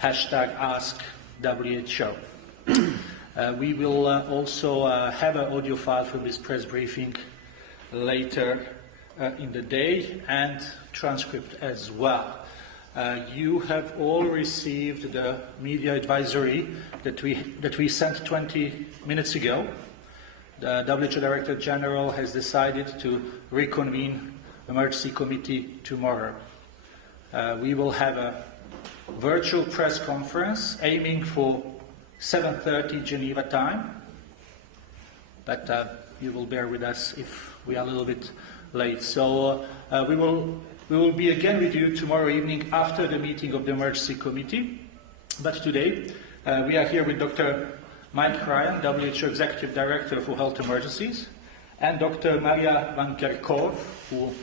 #AskWHO. We will also have an audio file from this press briefing later in the day, and transcript as well. You have all received the media advisory that we sent 20 minutes ago. The WHO Director General has decided to reconvene the emergency committee tomorrow. We will have a virtual press conference aiming for 7:30 Geneva time, but you will bear with us if we are a little bit late. So we will be again with you tomorrow evening after the meeting of the emergency committee. But today we are here with Dr. Mike Ryan, WHO Executive Director for Health Emergencies, and Dr. Maria Van Kerkhove, who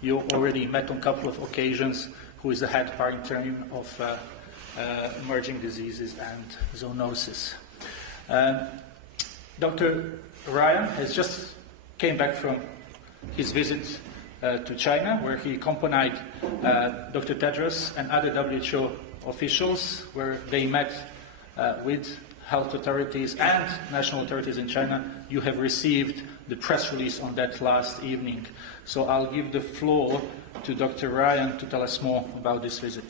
you already met on a couple of occasions, who is the head par interim of emerging diseases and zoonosis. Dr. Ryan has just came back from his visit to China, where he accompanied Dr. Tedros and other WHO officials, where they met with health authorities and national authorities in China. You have received the press release on that last evening. So I'll give the floor to Dr. Ryan to tell us more about this visit.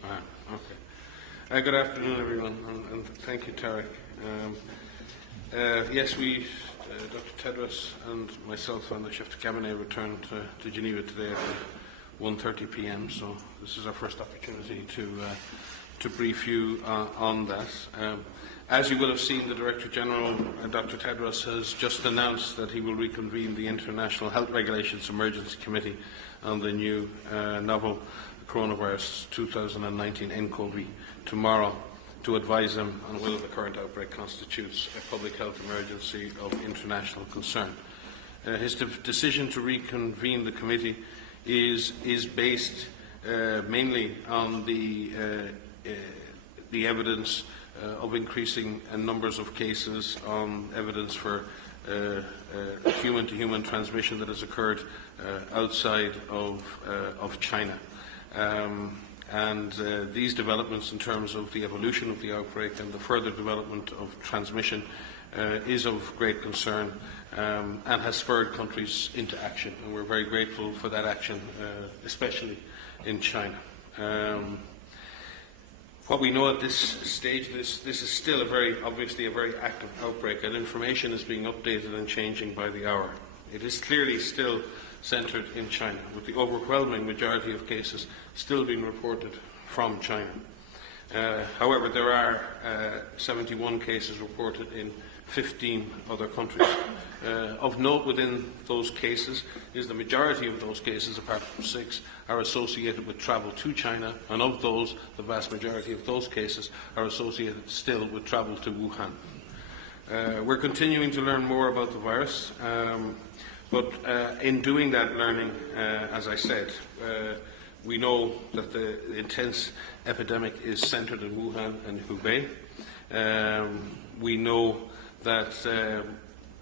Okay. Good afternoon, everyone, and thank you, Tarek. Yes, Dr. Tedros and myself and the chef de cabinet returned to Geneva today at 1:30 p.m. So this is our first opportunity to brief you on that. As you will have seen, the Director General, Dr. Tedros, has just announced that he will reconvene the International Health Regulations Emergency Committee on the new novel coronavirus 2019 nCoV tomorrow to advise him on whether the current outbreak constitutes a public health emergency of international concern. His decision to reconvene the committee is based mainly on the evidence of increasing numbers of cases, on evidence for human-to-human transmission that has occurred outside of China. These developments in terms of the evolution of the outbreak and the further development of transmission is of great concern and has spurred countries into action. And we're very grateful for that action, especially in China. What we know at this stage, this is still obviously a very active outbreak, and information is being updated and changing by the hour. It is clearly still centred in China, with the overwhelming majority of cases still being reported from China. However, there are 71 cases reported in 15 other countries. Of note within those cases is the majority of those cases, apart from 6, are associated with travel to China, and of those, the vast majority of those cases are associated still with travel to Wuhan. We're continuing to learn more about the virus, but in doing that learning, as I said, we know that the intense epidemic is centred in Wuhan and Hubei. We know that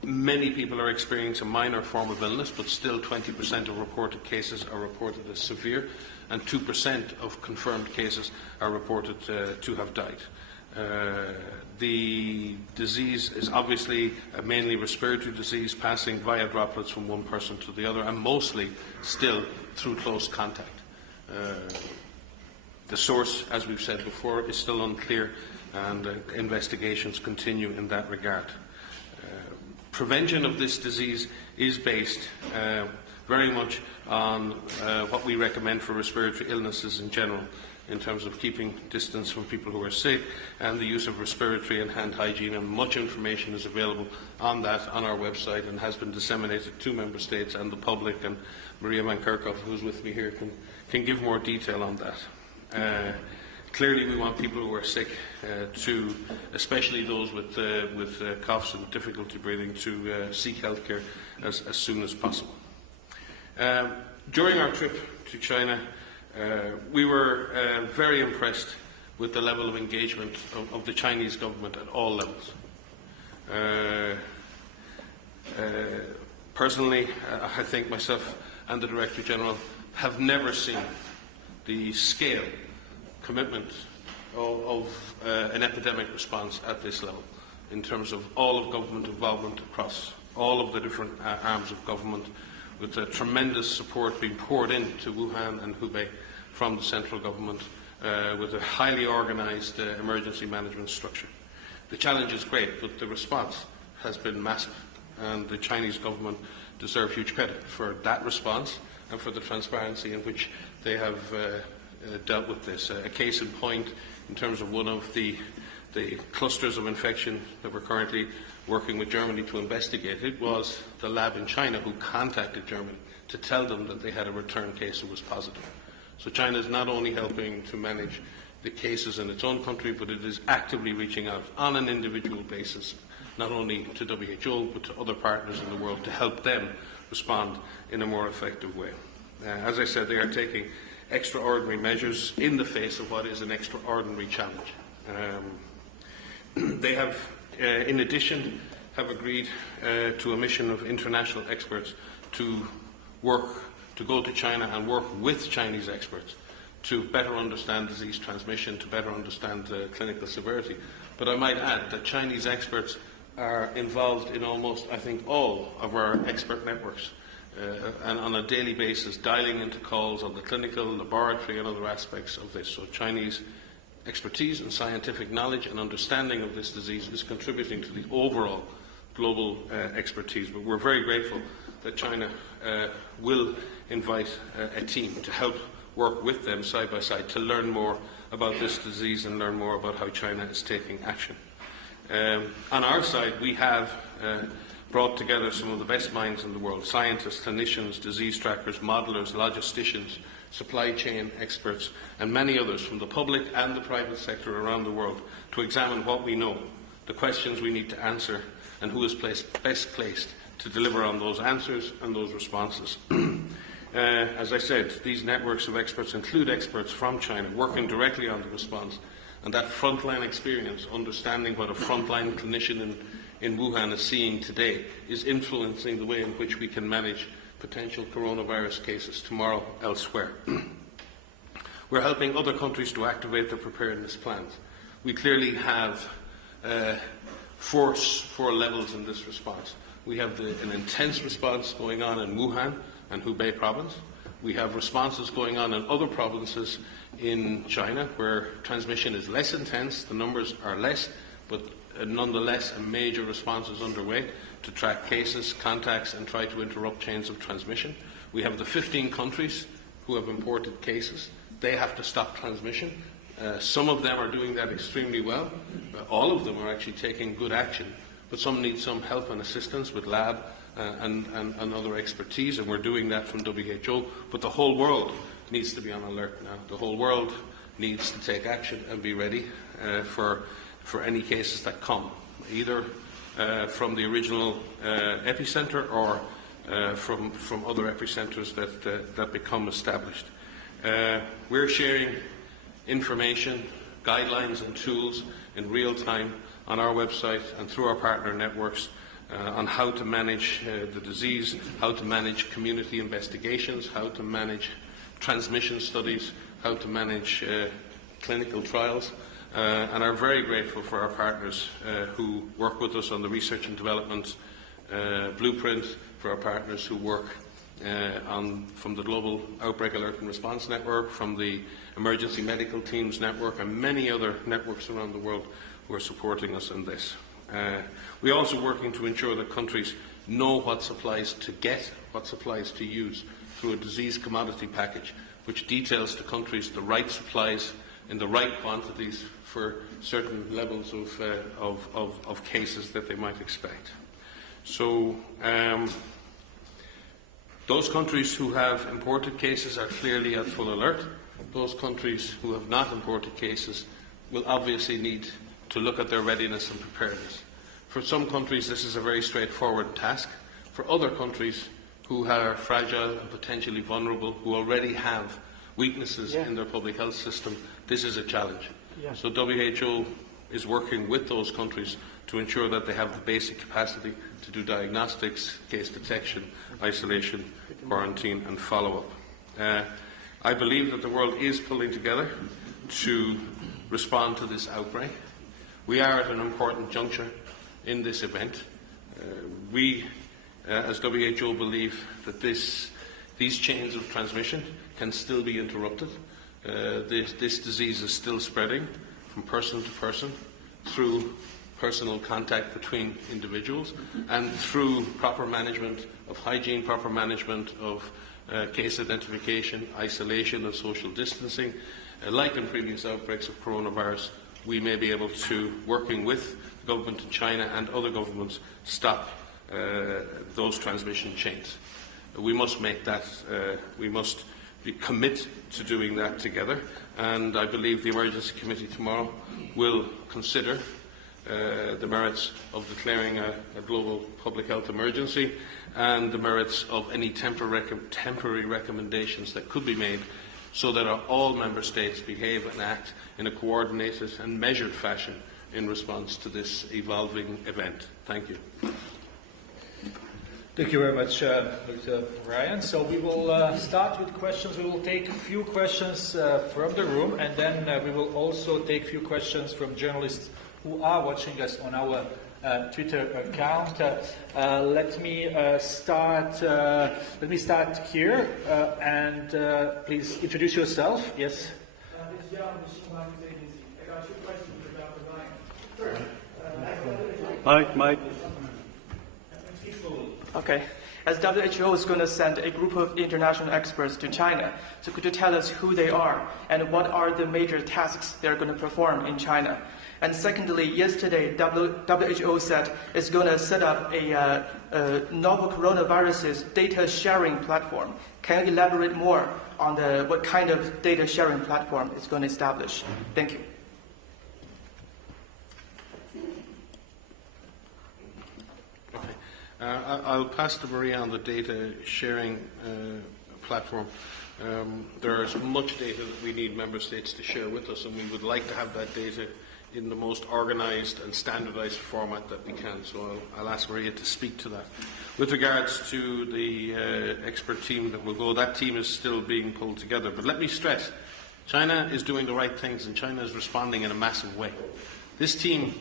many people are experiencing a minor form of illness, but still 20% of reported cases are reported as severe, and 2% of confirmed cases are reported to have died. The disease is obviously a mainly respiratory disease, passing via droplets from one person to the other, and mostly still through close contact. The source, as we've said before, is still unclear, and investigations continue in that regard. Prevention of this disease is based very much on what we recommend for respiratory illnesses in general, in terms of keeping distance from people who are sick and the use of respiratory and hand hygiene, and much information is available on that on our website and has been disseminated to Member States and the public, and Maria Van Kerkhove, who's with me here, can give more detail on that. Clearly, we want people who are sick to, especially those with coughs and difficulty breathing, to seek health care as soon as possible. During our trip to China, we were very impressed with the level of engagement of the Chinese government at all levels. Personally, I think myself and the Director General have never seen the scale, commitment of an epidemic response at this level, in terms of all of government involvement across all of the different arms of government, with tremendous support being poured into Wuhan and Hubei from the central government, with a highly organised emergency management structure. The challenge is great, but the response has been massive, and the Chinese government deserve huge credit for that response and for the transparency in which they have dealt with this. A case in point, in terms of one of the clusters of infection that we're currently working with Germany to investigate, it was the lab in China who contacted Germany to tell them that they had a return case that was positive. So China is not only helping to manage the cases in its own country, but it is actively reaching out on an individual basis, not only to WHO, but to other partners in the world to help them respond in a more effective way. As I said, they are taking extraordinary measures in the face of what is an extraordinary challenge. They have, in addition, have agreed to a mission of international experts to go to China and work with Chinese experts to better understand disease transmission, to better understand clinical severity. But I might add that Chinese experts are involved in almost, I think, all of our expert networks, and on a daily basis dialing into calls on the clinical, laboratory and other aspects of this. So Chinese expertise and scientific knowledge and understanding of this disease is contributing to the overall global expertise. But we're very grateful that China will invite a team to help work with them side by side to learn more about this disease and learn more about how China is taking action. On our side, we have brought together some of the best minds in the world: scientists, clinicians, disease trackers, modelers, logisticians, supply chain experts, and many others from the public and the private sector around the world to examine what we know, the questions we need to answer, and who is best placed to deliver on those answers and those responses. As I said, these networks of experts include experts from China working directly on the response, and that frontline experience, understanding what a frontline clinician in Wuhan is seeing today, is influencing the way in which we can manage potential coronavirus cases tomorrow elsewhere. We're helping other countries to activate their preparedness plans. We clearly have four levels in this response. We have an intense response going on in Wuhan and Hubei province. We have responses going on in other provinces in China where transmission is less intense, the numbers are less, but nonetheless a major response is underway to track cases, contacts and try to interrupt chains of transmission. We have the 15 countries who have imported cases. They have to stop transmission. Some of them are doing that extremely well. All of them are actually taking good action, but some need some help and assistance with lab and other expertise, and we're doing that from WHO. But the whole world needs to be on alert now. The whole world needs to take action and be ready for any cases that come, either from the original epicenter or from other epicenters that become established. We're sharing information, guidelines and tools in real time on our website and through our partner networks on how to manage the disease, how to manage community investigations, how to manage transmission studies, how to manage clinical trials, and are very grateful for our partners who work with us on the research and development blueprint, for our partners who work from the Global Outbreak Alert and Response Network, from the Emergency Medical Teams Network, and many other networks around the world who are supporting us in this. We're also working to ensure that countries know what supplies to get, what supplies to use, through a disease commodity package, which details to countries the right supplies in the right quantities for certain levels of cases that they might expect. So those countries who have imported cases are clearly at full alert. Those countries who have not imported cases will obviously need to look at their readiness and preparedness. For some countries, this is a very straightforward task. For other countries who are fragile and potentially vulnerable, who already have weaknesses in their public health system, this is a challenge. So WHO is working with those countries to ensure that they have the basic capacity to do diagnostics, case detection, isolation, quarantine and follow-up. I believe that the world is pulling together to respond to this outbreak. We are at an important juncture in this event. We, as WHO, believe that these chains of transmission can still be interrupted. This disease is still spreading from person to person through personal contact between individuals and through proper management of hygiene, proper management of case identification, isolation and social distancing. Like in previous outbreaks of coronavirus, we may be able to, working with the government in China and other governments, stop those transmission chains. We must make that, we must commit to doing that together, and I believe the Emergency Committee tomorrow will consider the merits of declaring a global public health emergency and the merits of any temporary recommendations that could be made so that all Member States behave and act in a coordinated and measured fashion in response to this evolving event. Thank you. Thank you very much, Dr. Ryan. So we will start with questions. We will take a few questions from the room, and then we will also take a few questions from journalists who are watching us on our Twitter account. Let me start here, and please introduce yourself. Yes. It's Jan, the Geneva agency. I got two questions for Dr. Ryan. First, Mike. Okay. As WHO is going to send a group of international experts to China, so could you tell us who they are and what are the major tasks they're going to perform in China? And secondly, yesterday WHO said it's going to set up a novel coronaviruses data sharing platform. Can you elaborate more on what kind of data sharing platform it's going to establish? Thank you. I'll pass to Maria on the data sharing platform. There is much data that we need Member States to share with us, and we would like to have that data in the most organised and standardised format that we can. So I'll ask Maria to speak to that. With regards to the expert team that will go, that team is still being pulled together. But let me stress, China is doing the right things, and China is responding in a massive way. This team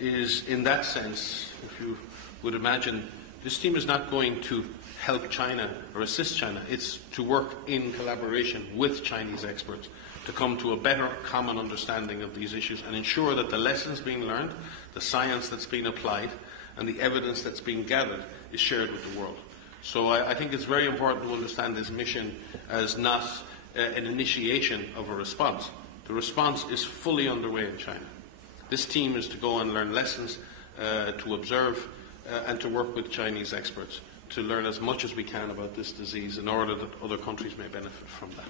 is, in that sense, if you would imagine, this team is not going to help China or assist China. It's to work in collaboration with Chinese experts to come to a better common understanding of these issues and ensure that the lessons being learned, the science that's being applied, and the evidence that's being gathered is shared with the world. So I think it's very important to understand this mission as not an initiation of a response. The response is fully underway in China. This team is to go and learn lessons, to observe, and to work with Chinese experts to learn as much as we can about this disease in order that other countries may benefit from that.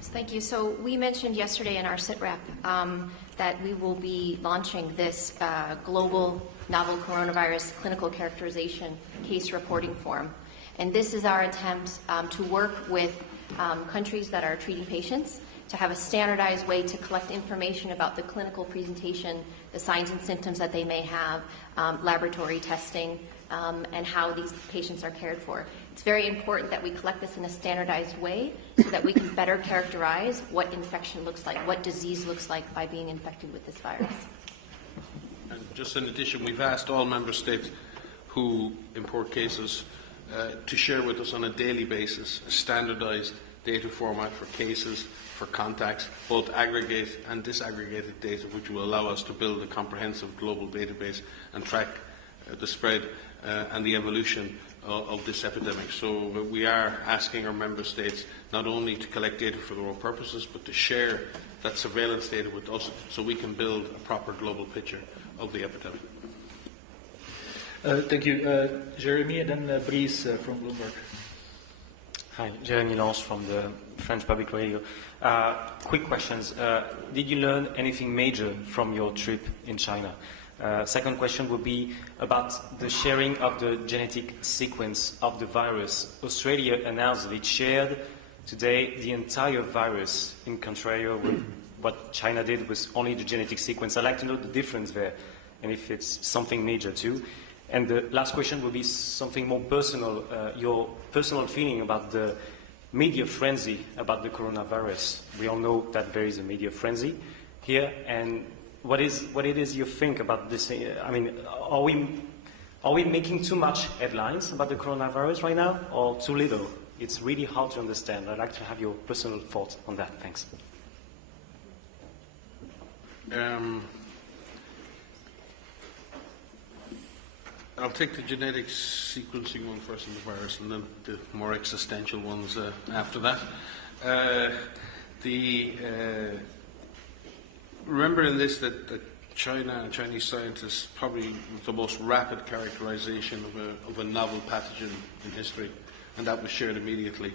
Thank you. So we mentioned yesterday in our SITREP that we will be launching this global novel coronavirus clinical characterization case reporting form. And this is our attempt to work with countries that are treating patients to have a standardized way to collect information about the clinical presentation, the signs and symptoms that they may have, laboratory testing, and how these patients are cared for. It's very important that we collect this in a standardized way so that we can better characterize what infection looks like, what disease looks like by being infected with this virus. And just in addition, we've asked all Member States who import cases to share with us on a daily basis a standardized data format for cases, for contacts, both aggregate and disaggregated data, which will allow us to build a comprehensive global database and track the spread and the evolution of this epidemic. So we are asking our Member States not only to collect data for their own purposes, but to share that surveillance data with us so we can build a proper global picture of the epidemic. Thank you. Jeremy, and then Brice from Bloomberg. Hi, Jeremy Lange from the French Public Radio. Quick questions. Did you learn anything major from your trip in China? Second question would be about the sharing of the genetic sequence of the virus. Australia announced that it shared today the entire virus, in contrary with what China did with only the genetic sequence. I'd like to know the difference there, and if it's something major too. And the last question will be something more personal, your personal feeling about the media frenzy about the coronavirus. We all know that there is a media frenzy here, and what it is you think about this? I mean, are we making too much headlines about the coronavirus right now, or too little? It's really hard to understand. I'd like to have your personal thoughts on that. Thanks. I'll take the genetic sequencing one first in the virus, and then the more existential ones after that. Remember in this that China and Chinese scientists probably the most rapid characterization of a novel pathogen in history, and that was shared immediately.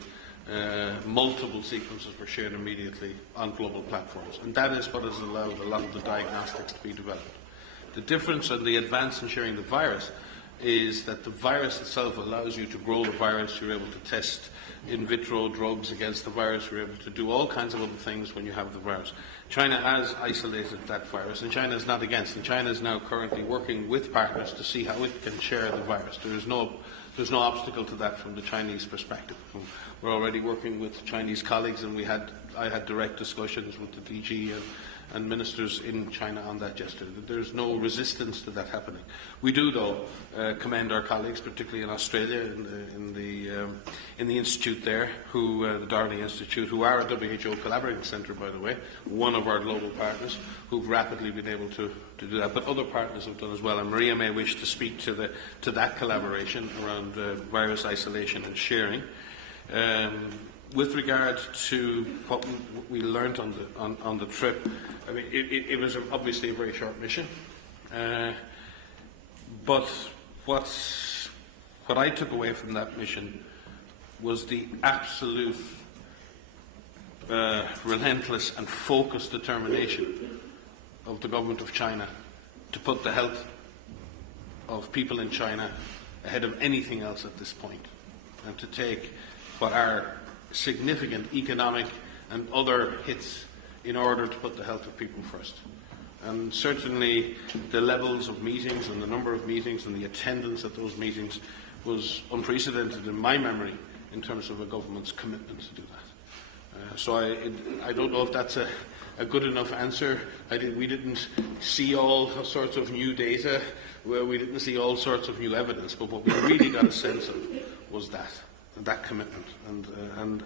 Multiple sequences were shared immediately on global platforms, and that is what has allowed a lot of the diagnostics to be developed. The difference and the advance in sharing the virus is that the virus itself allows you to grow the virus. You're able to test in vitro drugs against the virus. You're able to do all kinds of other things when you have the virus. China has isolated that virus, and China is not against. And China is now currently working with partners to see how it can share the virus. There's no obstacle to that from the Chinese perspective. We're already working with Chinese colleagues, and I had direct discussions with the DG and ministers in China on that yesterday. There's no resistance to that happening. We do, though, commend our colleagues, particularly in Australia, in the institute there, the Darley Institute, who are a WHO collaborating centre, by the way, one of our global partners, who've rapidly been able to do that. But other partners have done as well, and Maria may wish to speak to that collaboration around virus isolation and sharing. With regard to what we learned on the trip, I mean, it was obviously a very short mission. But what I took away from that mission was the absolute relentless and focused determination of the government of China to put the health of people in China ahead of anything else at this point, and to take what are significant economic and other hits in order to put the health of people first. And certainly the levels of meetings and the number of meetings and the attendance at those meetings was unprecedented in my memory in terms of a government's commitment to do that. So I don't know if that's a good enough answer. We didn't see all sorts of new data, we didn't see all sorts of new evidence, but what we really got a sense of was that commitment and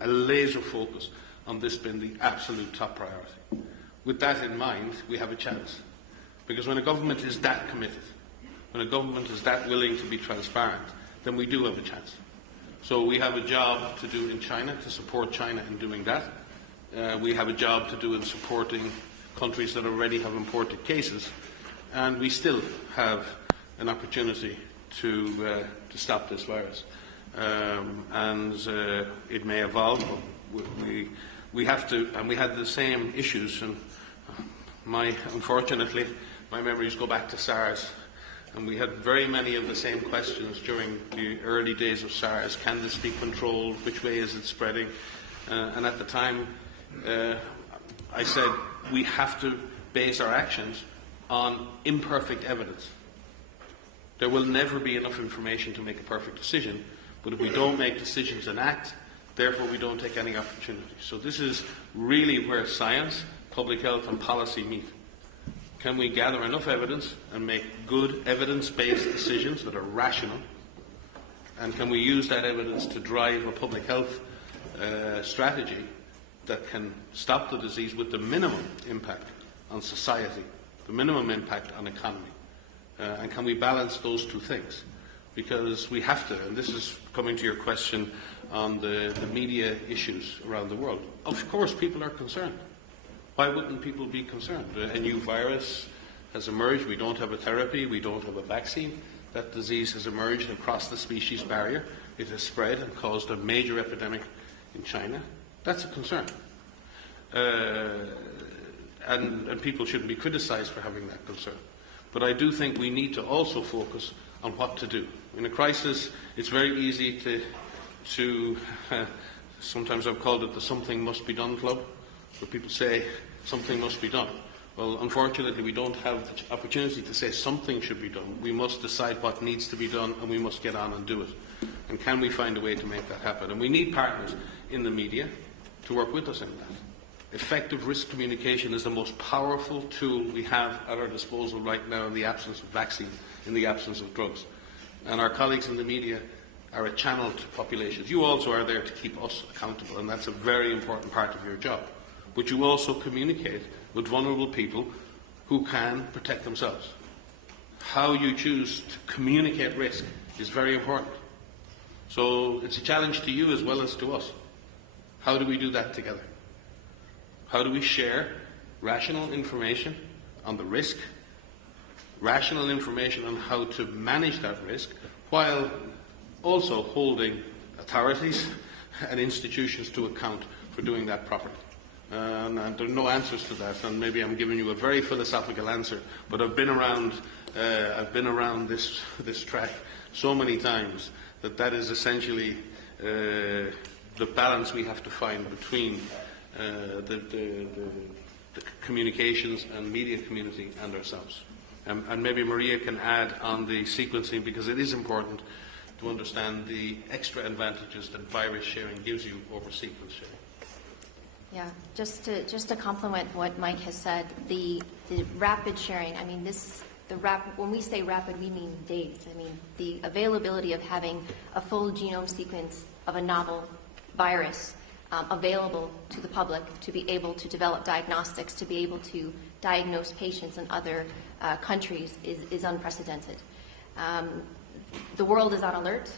a laser focus on this being the absolute top priority. With that in mind, we have a chance. Because when a government is that committed, when a government is that willing to be transparent, then we do have a chance. So we have a job to do in China, to support China in doing that. We have a job to do in supporting countries that already have imported cases. And we still have an opportunity to stop this virus. And it may evolve. We have to, and we had the same issues. And unfortunately, my memories go back to SARS. And we had very many of the same questions during the early days of SARS. Can this be controlled? Which way is it spreading? And at the time, I said we have to base our actions on imperfect evidence. There will never be enough information to make a perfect decision, but if we don't make decisions and act, therefore we don't take any opportunity. So this is really where science, public health and policy meet. Can we gather enough evidence and make good evidence-based decisions that are rational? And can we use that evidence to drive a public health strategy that can stop the disease with the minimum impact on society, the minimum impact on economy? And can we balance those two things? Because we have to, and this is coming to your question on the media issues around the world. Of course people are concerned. Why wouldn't people be concerned? A new virus has emerged. We don't have a therapy. We don't have a vaccine. That disease has emerged across the species barrier. It has spread and caused a major epidemic in China. That's a concern. And people shouldn't be criticised for having that concern. But I do think we need to also focus on what to do. In a crisis, it's very easy to sometimes I've called it the something must be done club, where people say something must be done. Well, unfortunately, we don't have the opportunity to say something should be done. We must decide what needs to be done, and we must get on and do it. And can we find a way to make that happen? And we need partners in the media to work with us in that. Effective risk communication is the most powerful tool we have at our disposal right now in the absence of vaccine, in the absence of drugs. And our colleagues in the media are a channel to populations. You also are there to keep us accountable, and that's a very important part of your job. But you also communicate with vulnerable people who can protect themselves. How you choose to communicate risk is very important. So it's a challenge to you as well as to us. How do we do that together? How do we share rational information on the risk, rational information on how to manage that risk, while also holding authorities and institutions to account for doing that properly? And there are no answers to that, and maybe I'm giving you a very philosophical answer, but I've been around this track so many times that is essentially the balance we have to find between the communications and media community and ourselves. And maybe Maria can add on the sequencing, because it is important to understand the extra advantages that virus sharing gives you over sequence sharing. Yeah, just to complement what Mike has said, the rapid sharing, I mean, when we say rapid, we mean days. I mean, the availability of having a full genome sequence of a novel virus available to the public to be able to develop diagnostics, to be able to diagnose patients in other countries is unprecedented. The world is on alert,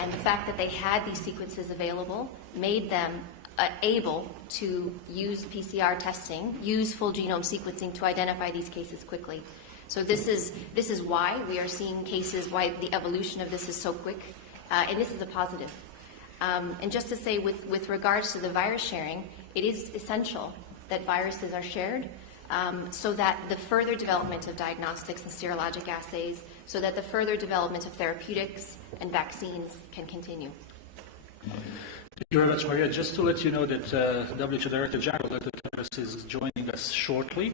and the fact that they had these sequences available made them able to use PCR testing, use full genome sequencing to identify these cases quickly. So this is why we are seeing cases, why the evolution of this is so quick, and this is a positive. And just to say, with regards to the virus sharing, it is essential that viruses are shared so that the further development of diagnostics and serologic assays, so that the further development of therapeutics and vaccines can continue. Thank you very much, Maria. Just to let you know that WHO Director General, Dr. Tedros, is joining us shortly.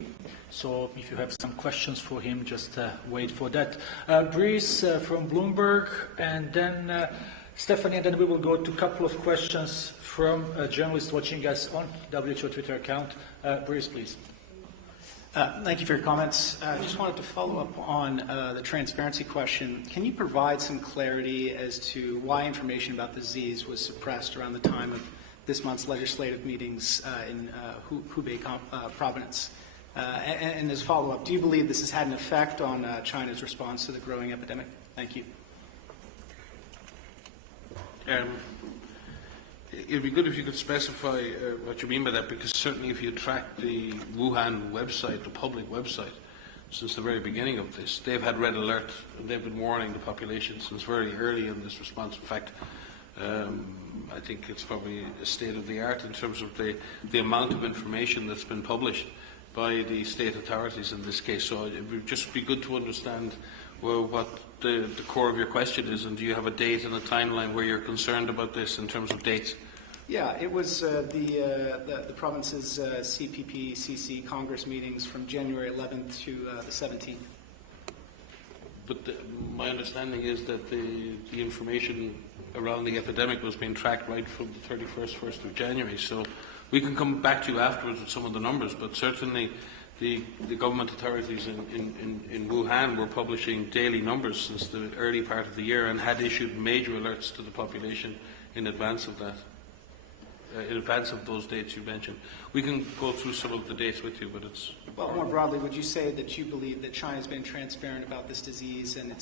So if you have some questions for him, just wait for that. Brice from Bloomberg, and then Stephanie, and then we will go to a couple of questions from journalists watching us on WHO Twitter account. Brice, please. Thank you for your comments. I just wanted to follow up on the transparency question. Can you provide some clarity as to why information about the disease was suppressed around the time of this month's legislative meetings in Hubei province? And as a follow-up, do you believe this has had an effect on China's response to the growing epidemic? Thank you. It would be good if you could specify what you mean by that, because certainly if you track the Wuhan website, the public website, since the very beginning of this, they've had red alert, and they've been warning the population since very early in this response. In fact, I think it's probably a state of the art in terms of the amount of information that's been published by the state authorities in this case. So it would just be good to understand what the core of your question is, and do you have a date and a timeline where you're concerned about this in terms of dates? Yeah, it was the province's CPP-CC Congress meetings from January 11th to the 17th. But my understanding is that the information around the epidemic was being tracked right from the 1st of January. So we can come back to you afterwards with some of the numbers, but certainly the government authorities in Wuhan were publishing daily numbers since the early part of the year and had issued major alerts to the population in advance of that, in advance of those dates you mentioned. We can go through some of the dates with you, but it's... Well, more broadly, would you say that you believe that China has been transparent about this disease, and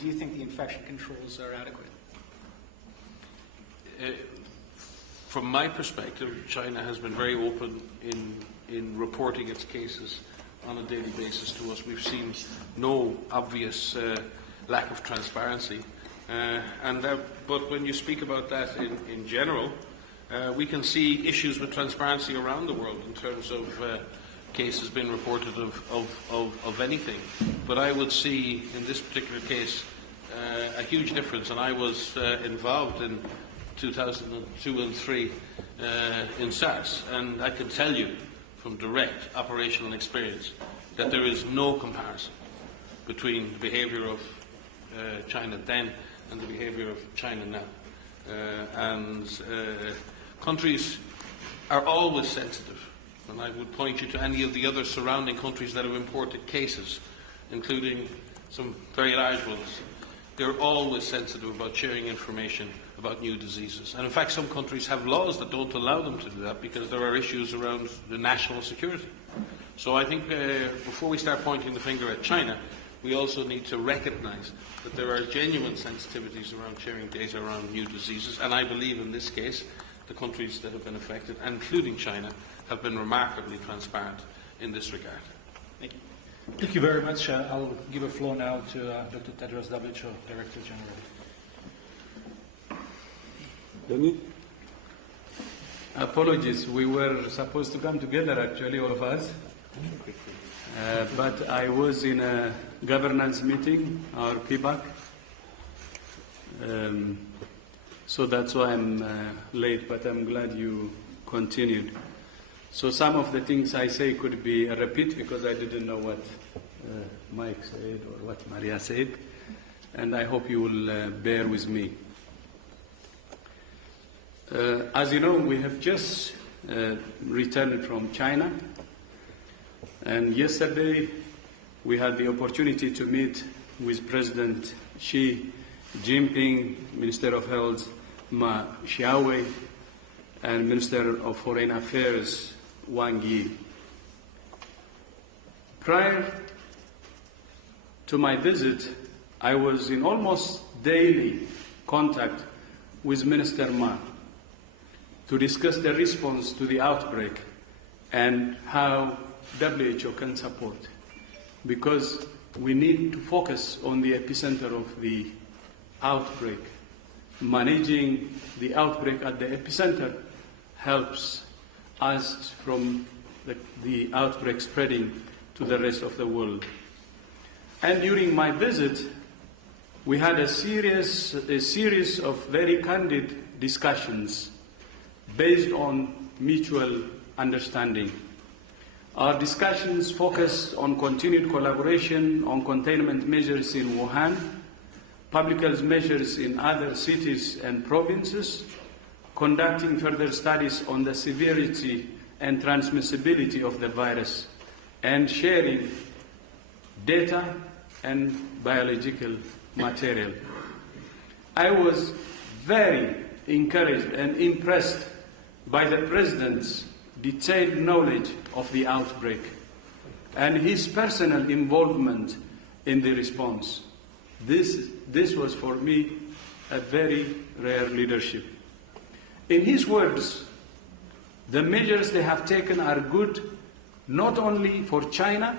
do you think the infection controls are adequate? From my perspective, China has been very open in reporting its cases on a daily basis to us. We've seen no obvious lack of transparency. But when you speak about that in general, we can see issues with transparency around the world in terms of cases being reported of anything. But I would see in this particular case a huge difference, and I was involved in 2002 and 3 in SARS, and I can tell you from direct operational experience, that there is no comparison between the behaviour of China then and the behaviour of China now. Countries are always sensitive, and I would point you to any of the other surrounding countries that have imported cases, including some very large ones. They're always sensitive about sharing information about new diseases. And in fact, some countries have laws that don't allow them to do that because there are issues around the national security. So I think before we start pointing the finger at China, we also need to recognise that there are genuine sensitivities around sharing data around new diseases, and I believe in this case the countries that have been affected, including China, have been remarkably transparent in this regard. Thank you. Thank you very much. I'll give the floor now to Dr. Tedros, WHO Director General. Denis? Apologies, we were supposed to come together actually, all of us. But I was in a governance meeting, our PBAC. So that's why I'm late, but I'm glad you continued. So some of the things I say could be a repeat because I didn't know what Mike said or what Maria said, and I hope you will bear with me. As you know, we have just returned from China, and yesterday we had the opportunity to meet with President Xi Jinping, Minister of Health Ma Xiaowei, and Minister of Foreign Affairs Wang Yi. Prior to my visit, I was in almost daily contact with Minister Ma to discuss the response to the outbreak and how WHO can support, because we need to focus on the epicenter of the outbreak. Managing the outbreak at the epicenter helps us from the outbreak spreading to the rest of the world. And during my visit, we had a series of very candid discussions based on mutual understanding. Our discussions focused on continued collaboration on containment measures in Wuhan, public health measures in other cities and provinces, conducting further studies on the severity and transmissibility of the virus, and sharing data and biological material. I was very encouraged and impressed by the President's detailed knowledge of the outbreak and his personal involvement in the response. This was for me a very rare leadership. In his words, the measures they have taken are good not only for China,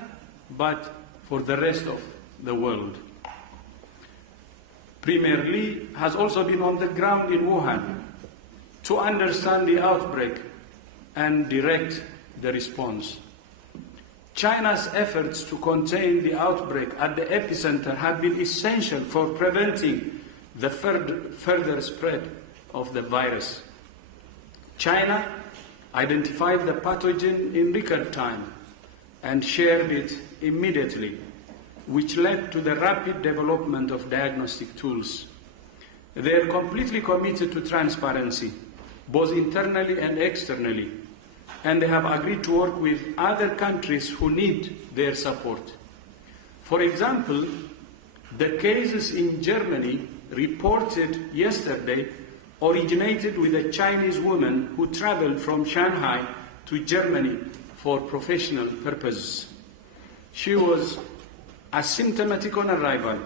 but for the rest of the world. Premier Li has also been on the ground in Wuhan to understand the outbreak and direct the response. China's efforts to contain the outbreak at the epicenter have been essential for preventing the further spread of the virus. China identified the pathogen in record time and shared it immediately, which led to the rapid development of diagnostic tools. They are completely committed to transparency, both internally and externally, and they have agreed to work with other countries who need their support. For example, the cases in Germany reported yesterday originated with a Chinese woman who traveled from Shanghai to Germany for professional purposes. She was asymptomatic on arrival,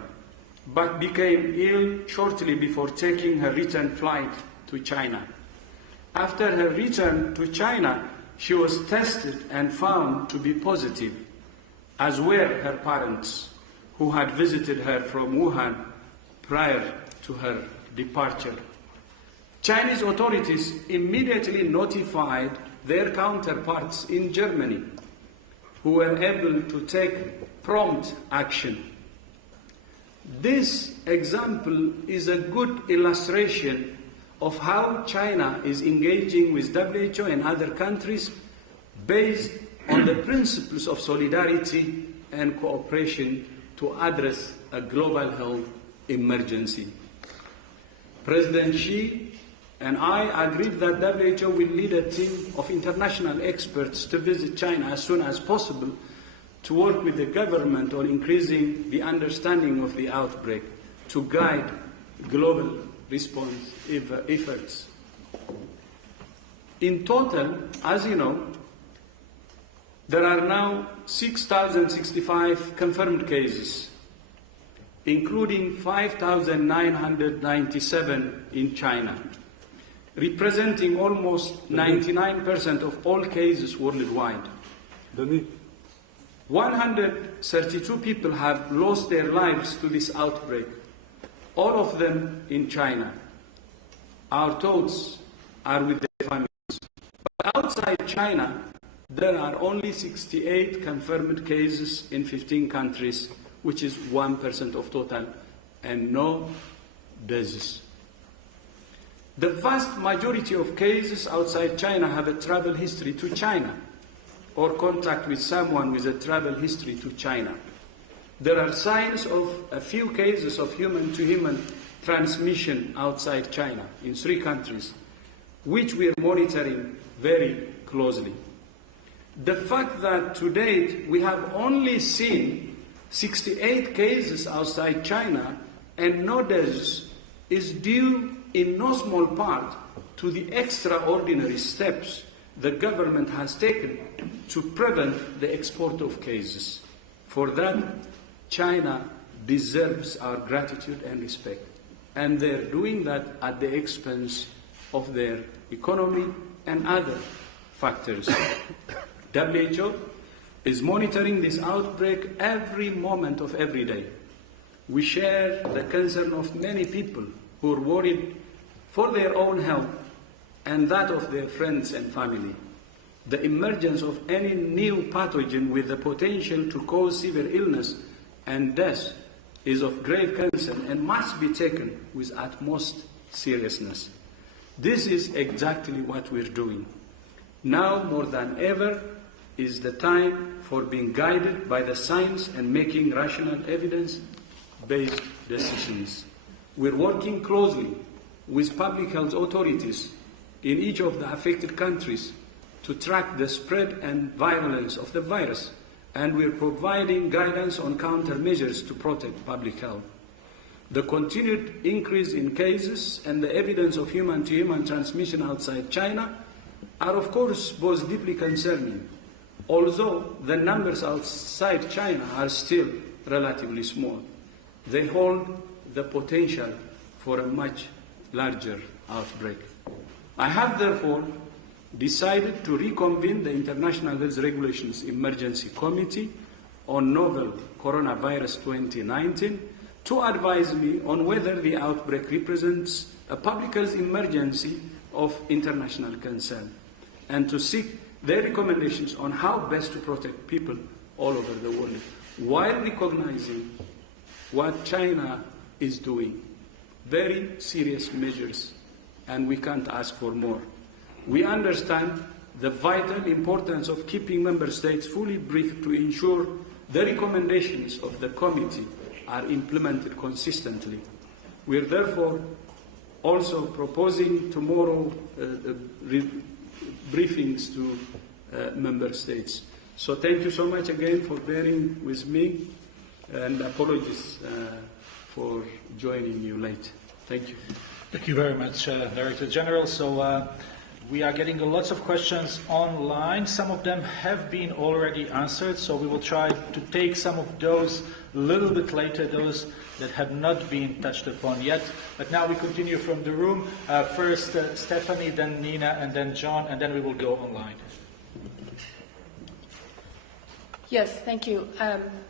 but became ill shortly before taking her return flight to China. After her return to China, she was tested and found to be positive, as were her parents, who had visited her from Wuhan prior to her departure. Chinese authorities immediately notified their counterparts in Germany, who were able to take prompt action. This example is a good illustration of how China is engaging with WHO and other countries based on the principles of solidarity and cooperation to address a global health emergency. President Xi and I agreed that WHO will lead a team of international experts to visit China as soon as possible to work with the government on increasing the understanding of the outbreak to guide global response efforts. In total, as you know, there are now 6,065 confirmed cases, including 5,997 in China, representing almost 99% of all cases worldwide. 132 people have lost their lives to this outbreak, all of them in China. Our thoughts are with their families. But outside China, there are only 68 confirmed cases in 15 countries, which is 1% of total, and no deaths. The vast majority of cases outside China have a travel history to China or contact with someone with a travel history to China. There are signs of a few cases of human-to-human transmission outside China in 3 countries, which we are monitoring very closely. The fact that to date we have only seen 68 cases outside China and no deaths is due in no small part to the extraordinary steps the government has taken to prevent the export of cases. For that, China deserves our gratitude and respect, and they're doing that at the expense of their economy and other factors. WHO is monitoring this outbreak every moment of every day. We share the concern of many people who are worried for their own health and that of their friends and family. The emergence of any new pathogen with the potential to cause severe illness and death is of grave concern and must be taken with utmost seriousness. This is exactly what we're doing. Now more than ever is the time for being guided by the science and making rational evidence-based decisions. We're working closely with public health authorities in each of the affected countries to track the spread and virulence of the virus, and we're providing guidance on countermeasures to protect public health. The continued increase in cases and the evidence of human-to-human transmission outside China are, of course, both deeply concerning, although the numbers outside China are still relatively small. They hold the potential for a much larger outbreak. I have therefore decided to reconvene the International Health Regulations Emergency Committee on Novel Coronavirus 2019 to advise me on whether the outbreak represents a public health emergency of international concern, and to seek their recommendations on how best to protect people all over the world, while recognizing what China is doing. Very serious measures, and we can't ask for more. We understand the vital importance of keeping member states fully briefed to ensure the recommendations of the committee are implemented consistently. We are therefore also proposing tomorrow briefings to member states. So thank you so much again for bearing with me, and apologies for joining you late. Thank you. Thank you very much, Director General. So we are getting lots of questions online. Some of them have been already answered, so we will try to take some of those a little bit later, those that have not been touched upon yet. But now we continue from the room. First Stephanie, then Nina, and then John, and then we will go online. Yes, thank you.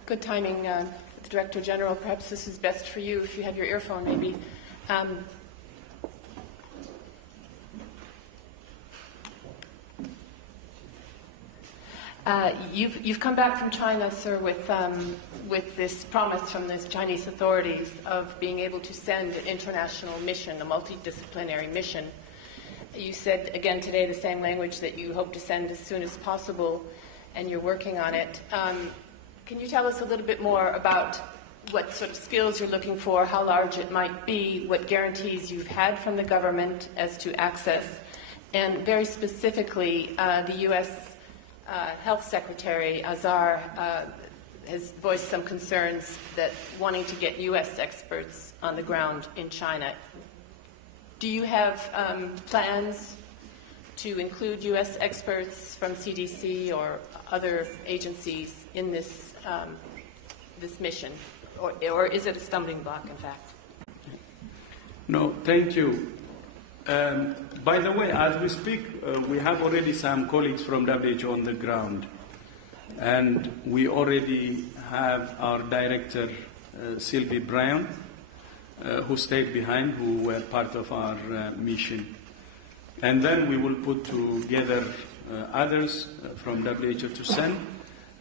Good timing, the Director General. Perhaps this is best for you if you have your earphone, maybe. You've come back from China, sir, with this promise from the Chinese authorities of being able to send an international mission, a multidisciplinary mission. You said again today the same language that you hope to send as soon as possible. and you're working on it. Can you tell us a little bit more about what sort of skills you're looking for, how large it might be, what guarantees you've had from the government as to access, and very specifically, the U.S. Health Secretary Azar has voiced some concerns that wanting to get U.S. experts on the ground in China. Do you have plans to include U.S. experts from CDC or other agencies in this this mission, or is it a stumbling block, in fact? No, thank you. By the way, as we speak, we have already some colleagues from WHO on the ground, and we already have our director, Sylvie Bryan, who stayed behind, who were part of our mission. And then we will put together others from WHO to send,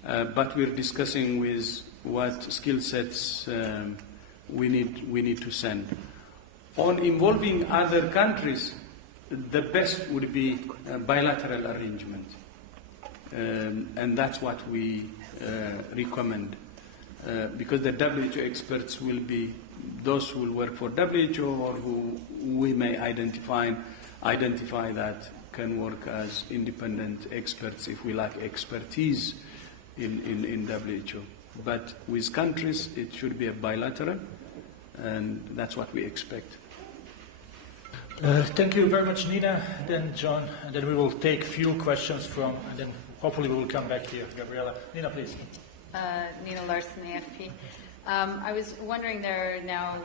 but we're discussing with what skill sets we need to send. On involving other countries, the best would be a bilateral arrangement, and that's what we recommend, because the WHO experts will be those who will work for WHO or who we may identify that can work as independent experts if we lack expertise in WHO. But with countries, it should be a bilateral, and that's what we expect. Thank you very much, Nina, then John, and then we will take a few questions from, and then hopefully we will come back to you, Gabriela. Nina, please. Nina Larson, AFP. I was wondering, there are now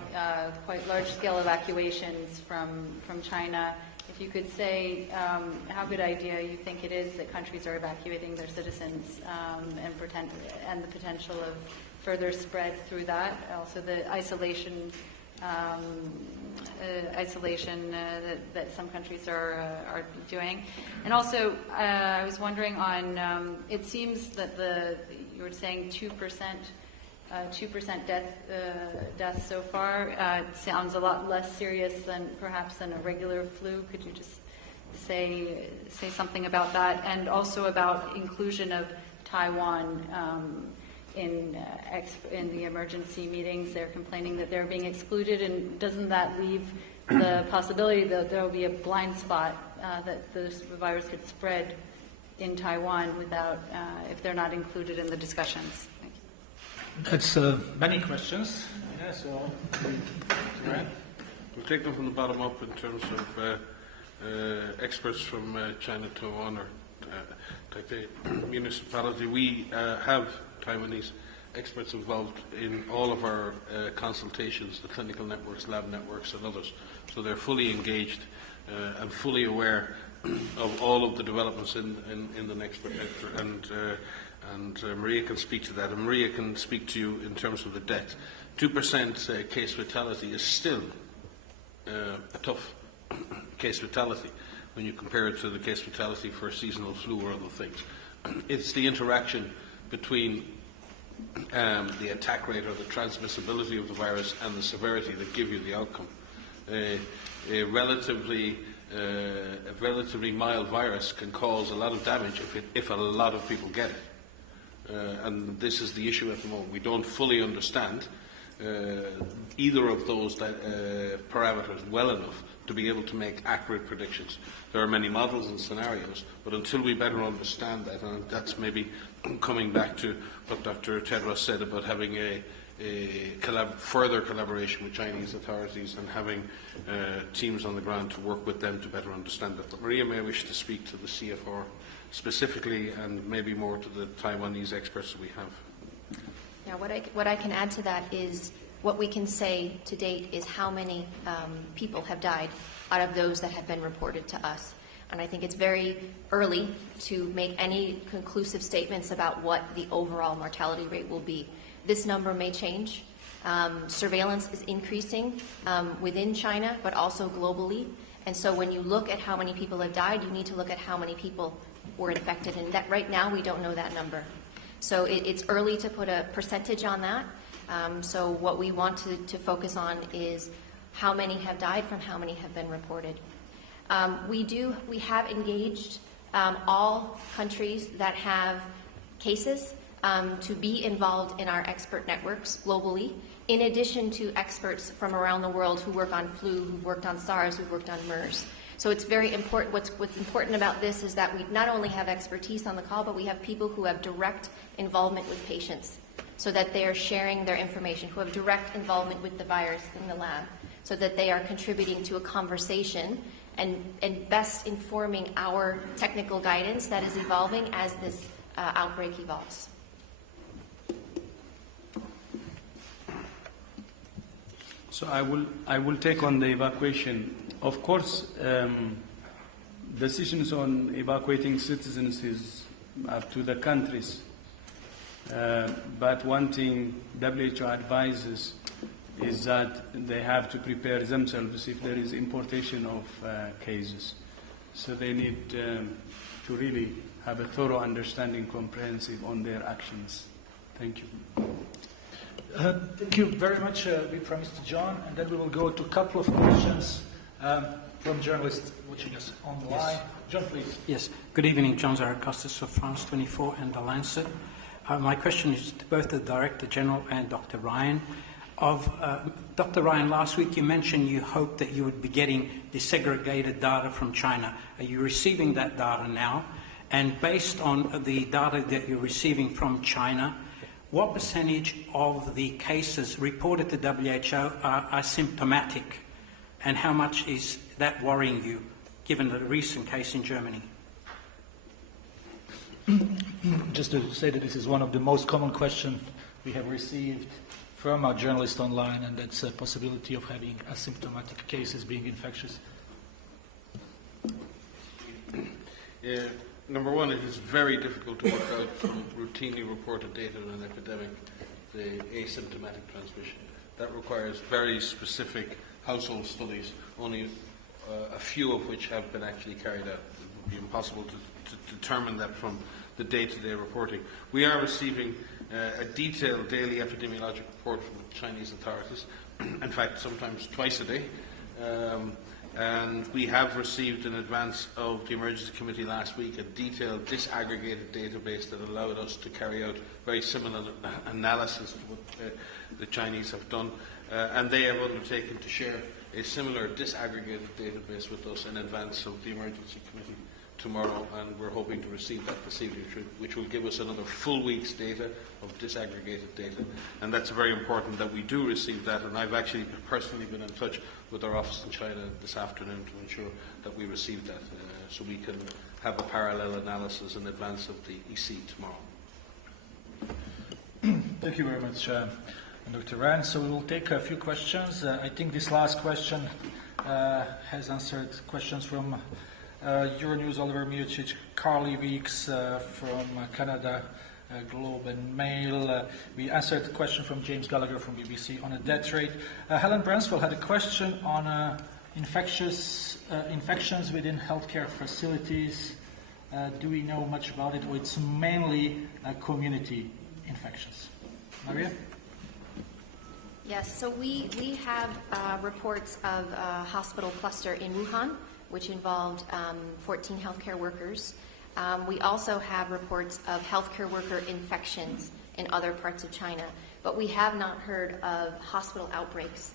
quite large-scale evacuations from China. If you could say how good idea you think it is that countries are evacuating their citizens and the potential of further spread through that. Also the isolation that some countries are doing. And also, I was wondering on, it seems that you were saying 2% deaths so far. It sounds a lot less serious than perhaps than a regular flu. Could you just say something about that, and also about inclusion of Taiwan in the emergency meetings? They're complaining that they're being excluded, and doesn't that leave the possibility that there will be a blind spot that the virus could spread in Taiwan without if they're not included in the discussions? That's many questions. Yeah, so we'll take them from the bottom up in terms of experts from China, Taiwan, or Taipei municipality. We have Taiwanese experts involved in all of our consultations, the clinical networks, lab networks, and others. So they're fully engaged and fully aware of all of the developments in the next and Maria can speak to that. And Maria can speak to you in terms of the death. 2% case fatality is still a tough case fatality when you compare it to the case fatality for seasonal flu or other things. It's the interaction between the attack rate or the transmissibility of the virus and the severity that give you the outcome. A relatively mild virus can cause a lot of damage if a lot of people get it. And this is the issue at the moment. We don't fully understand either of those parameters well enough to be able to make accurate predictions. There are many models and scenarios, but until we better understand that, and that's maybe coming back to what Dr. Tedros said about having a further collaboration with Chinese authorities and having teams on the ground to work with them to better understand that. But Maria may wish to speak to the CFR specifically, and maybe more to the Taiwanese experts we have. Yeah, what I can add to that is what we can say to date is how many people have died out of those that have been reported to us. And I think it's very early to make any conclusive statements about what the overall mortality rate will be. This number may change. Surveillance is increasing within China, but also globally. And so when you look at how many people have died, you need to look at how many people were infected. And that right now, we don't know that number. So it's early to put a percentage on that. So what we want to focus on is how many have died from how many have been reported. We have engaged all countries that have cases to be involved in our expert networks globally, in addition to experts from around the world who work on flu, who've worked on SARS, who've worked on MERS. So it's very important. What's important about this is that we not only have expertise on the call, but we have people who have direct involvement with patients, so that they are sharing their information, who have direct involvement with the virus in the lab, so that they are contributing to a conversation and best informing our technical guidance that is evolving as this outbreak evolves. So I will take on the evacuation. Of course, decisions on evacuating citizens is up to the countries. But one thing WHO advises is that they have to prepare themselves if there is importation of cases. So they need to really have a thorough understanding, comprehensive on their actions. Thank you. Thank you very much, Prime Minister John. And then we will go to a couple of questions from journalists watching us online. Yes. John, please. Yes. Good evening, John Zarakostas for France 24 and The Lancet. My question is to both the Director General and Dr. Ryan. Dr. Ryan, last week you mentioned you hoped that you would be getting desegregated data from China. Are you receiving that data now? And based on the data that you're receiving from China, what percentage of the cases reported to WHO are asymptomatic? And how much is that worrying you, given the recent case in Germany? Just to say that this is one of the most common questions we have received from our journalists online, and that's a possibility of having asymptomatic cases being infectious. Number one, it is very difficult to work out from routinely reported data in an epidemic the asymptomatic transmission. That requires very specific household studies, only a few of which have been actually carried out. It would be impossible to determine that from the day-to-day reporting. We are receiving a detailed daily epidemiologic report from the Chinese authorities, in fact, sometimes twice a day. And we have received in advance of the Emergency Committee last week a detailed disaggregated database that allowed us to carry out very similar analysis to what the Chinese have done. And they have undertaken to share a similar disaggregated database with us in advance of the Emergency Committee tomorrow, and we're hoping to receive that this evening, which will give us another full week's data of disaggregated data. And that's very important that we do receive that, and I've actually personally been in touch with our office in China this afternoon to ensure that we receive that, so we can have a parallel analysis in advance of the EC tomorrow. Thank you very much, Dr. Ryan. So we will take a few questions. I think this last question has answered questions from Euronews, Oliver Miocic, Carly Weeks from Canada, Globe and Mail. We answered a question from James Gallagher from BBC on a death rate. Helen Branswell had a question on infections within healthcare facilities. Do we know much about it, or it's mainly community infections? Maria? Yes, so we have reports of a hospital cluster in Wuhan, which involved 14 healthcare workers. We also have reports of healthcare worker infections in other parts of China, but we have not heard of hospital outbreaks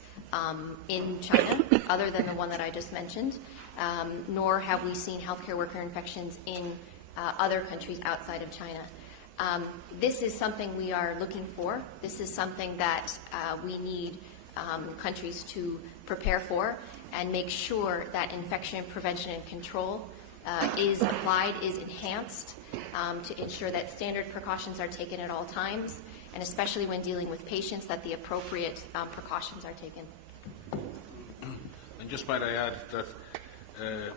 in China, other than the one that I just mentioned, nor have we seen healthcare worker infections in other countries outside of China. This is something we are looking for. This is something that we need countries to prepare for and make sure that infection prevention and control is applied, is enhanced to ensure that standard precautions are taken at all times, and especially when dealing with patients, that the appropriate precautions are taken. And just might I add that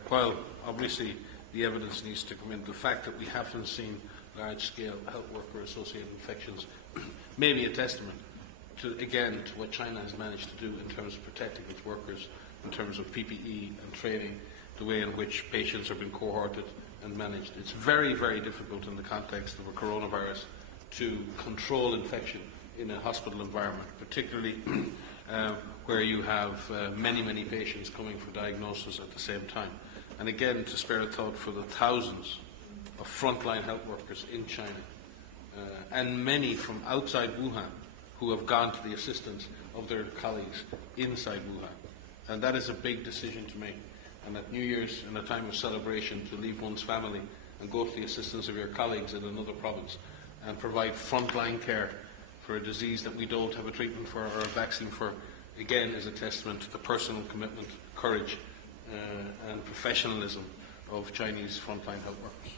while obviously the evidence needs to come in, the fact that we haven't seen large-scale health worker-associated infections may be a testament to what China has managed to do in terms of protecting its workers, in terms of PPE and training, the way in which patients have been cohorted and managed. It's very, very difficult in the context of a coronavirus to control infection in a hospital environment, particularly where you have many, many patients coming for diagnosis at the same time. And again, to spare a thought for the thousands of frontline health workers in China and many from outside Wuhan who have gone to the assistance of their colleagues inside Wuhan. And that is a big decision to make. And at New Year's, in a time of celebration, to leave one's family and go to the assistance of your colleagues in another province and provide frontline care for a disease that we don't have a treatment for or a vaccine for, again, is a testament to the personal commitment, courage, and professionalism of Chinese frontline health workers.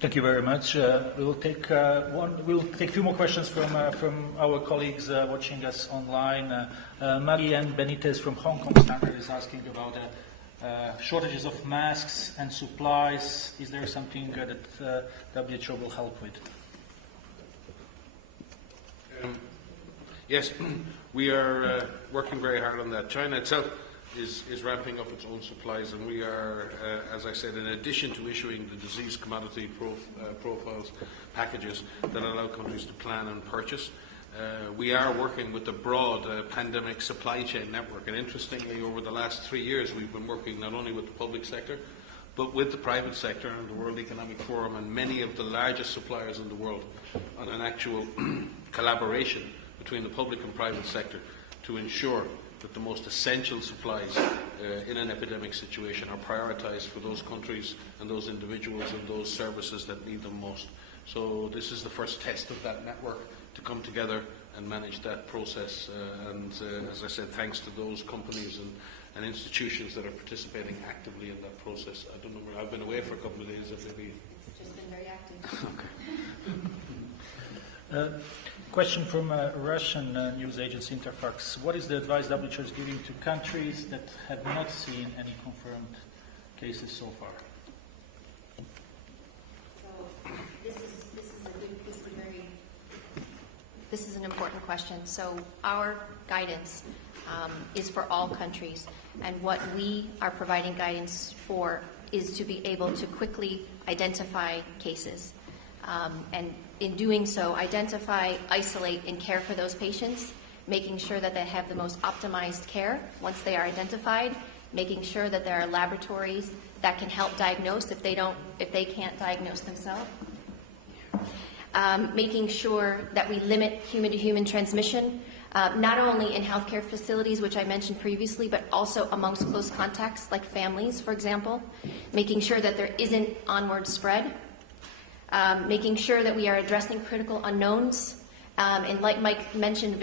Thank you very much. We'll take a few more questions from our colleagues watching us online. Marianne Benitez from Hong Kong Standard is asking about shortages of masks and supplies. Is there something that WHO will help with? Yes, we are working very hard on that. China itself is ramping up its own supplies, and we are, as I said, in addition to issuing the disease commodity profiles packages that allow countries to plan and purchase, we are working with the broad pandemic supply chain network. And interestingly, over the last 3 years, we've been working not only with the public sector, but with the private sector and the World Economic Forum and many of the largest suppliers in the world on an actual collaboration between the public and private sector to ensure that the most essential supplies in an epidemic situation are prioritised for those countries and those individuals and those services that need them most. So this is the first test of that network to come together and manage that process. As I said, thanks to those companies and institutions that are participating actively in that process. I don't know, I've been away for a couple of days. If maybe It's just been very active. Okay. Question from Russian news agency Interfax. What is the advice WHO is giving to countries that have not seen any confirmed cases so far? So this is an important question. So our guidance is for all countries, and what we are providing guidance for is to be able to quickly identify cases, and in doing so, identify, isolate, and care for those patients, making sure that they have the most optimized care once they are identified, making sure that there are laboratories that can help diagnose if they can't diagnose themselves, making sure that we limit human-to-human transmission, not only in healthcare facilities, which I mentioned previously, but also amongst close contacts, like families, for example, making sure that there isn't onward spread, making sure that we are addressing critical unknowns. And like Mike mentioned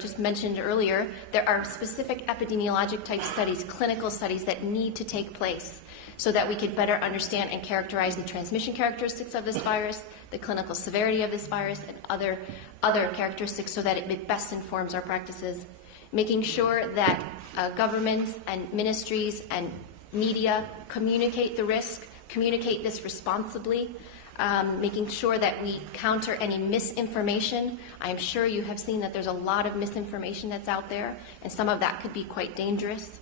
just mentioned earlier, there are specific epidemiologic type studies, clinical studies that need to take place so that we can better understand and characterize the transmission characteristics of this virus, the clinical severity of this virus, and other characteristics so that it best informs our practices. Making sure that governments and ministries and media communicate the risk, communicate this responsibly, making sure that we counter any misinformation. I'm sure you have seen that there's a lot of misinformation that's out there, and some of that could be quite dangerous.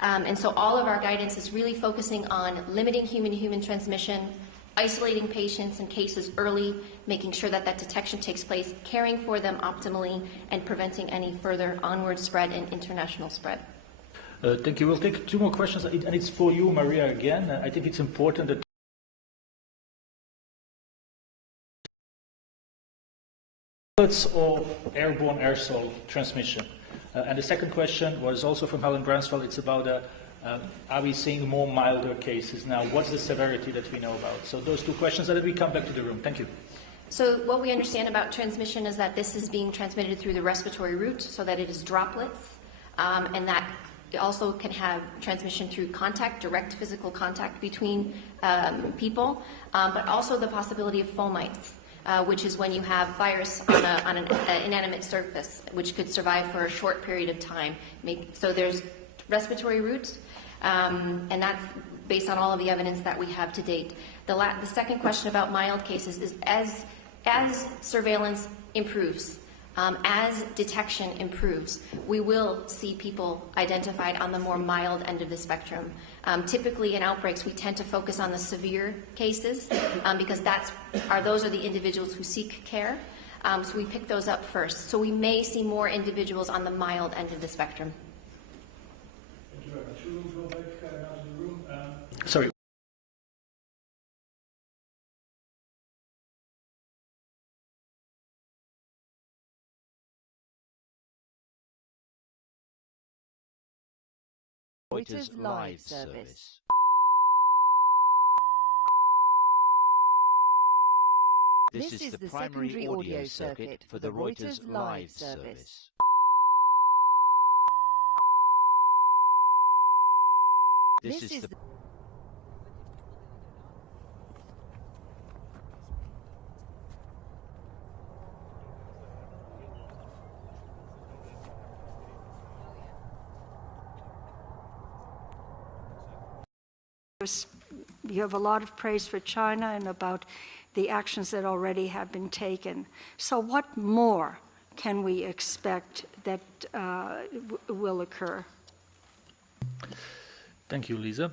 And so all of our guidance is really focusing on limiting human-to-human transmission, isolating patients and cases early, making sure that that detection takes place, caring for them optimally, and preventing any further onward spread and international spread. Thank you. We'll take two more questions, and it's for you, Maria, again. I think it's important that or airborne aerosol transmission. And the second question was also from Helen Bransfeld. It's about are we seeing more milder cases now? What's the severity that we know about? So those two questions, and then we come back to the room. Thank you. So what we understand about transmission is that this is being transmitted through the respiratory route, so that it is droplets, and that it also can have transmission through contact, direct physical contact between people, but also the possibility of fomites. Which is when you have virus on an inanimate surface, which could survive for a short period of time. So there's respiratory routes, and that's based on all of the evidence that we have to date. The second question about mild cases is as surveillance improves, as detection improves, we will see people identified on the more mild end of the spectrum. Typically in outbreaks, we tend to focus on the severe cases because those are the individuals who seek care. So we pick those up first. So we may see more individuals on the mild end of the spectrum. Thank you very much. We will go back now to the room. Sorry. Reuters live service. This is the primary audio circuit for the Reuters live service. This is the You have a lot of praise for China and about the actions that already have been taken. So what more can we expect that will occur? Thank you, Lisa.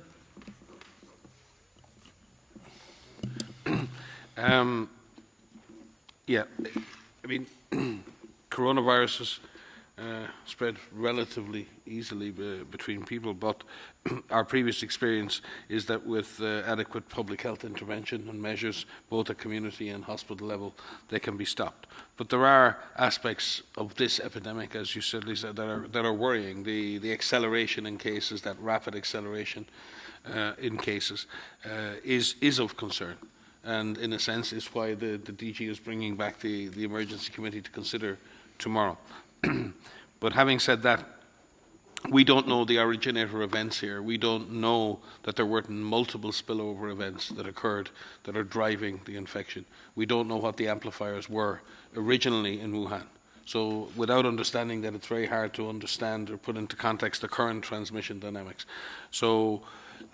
Yeah, I mean, coronaviruses spread relatively easily between people, but our previous experience is that with adequate public health intervention and measures, both at community and hospital level, they can be stopped. But there are aspects of this epidemic, as you said, Lisa, that are worrying. The acceleration in cases, that rapid acceleration in cases, is of concern. And in a sense, is why the DG is bringing back the emergency committee to consider tomorrow. But having said that, we don't know the originator events here. We don't know that there weren't multiple spillover events that occurred that are driving the infection. We don't know what the amplifiers were originally in Wuhan. So without understanding that, it's very hard to understand or put into context the current transmission dynamics. So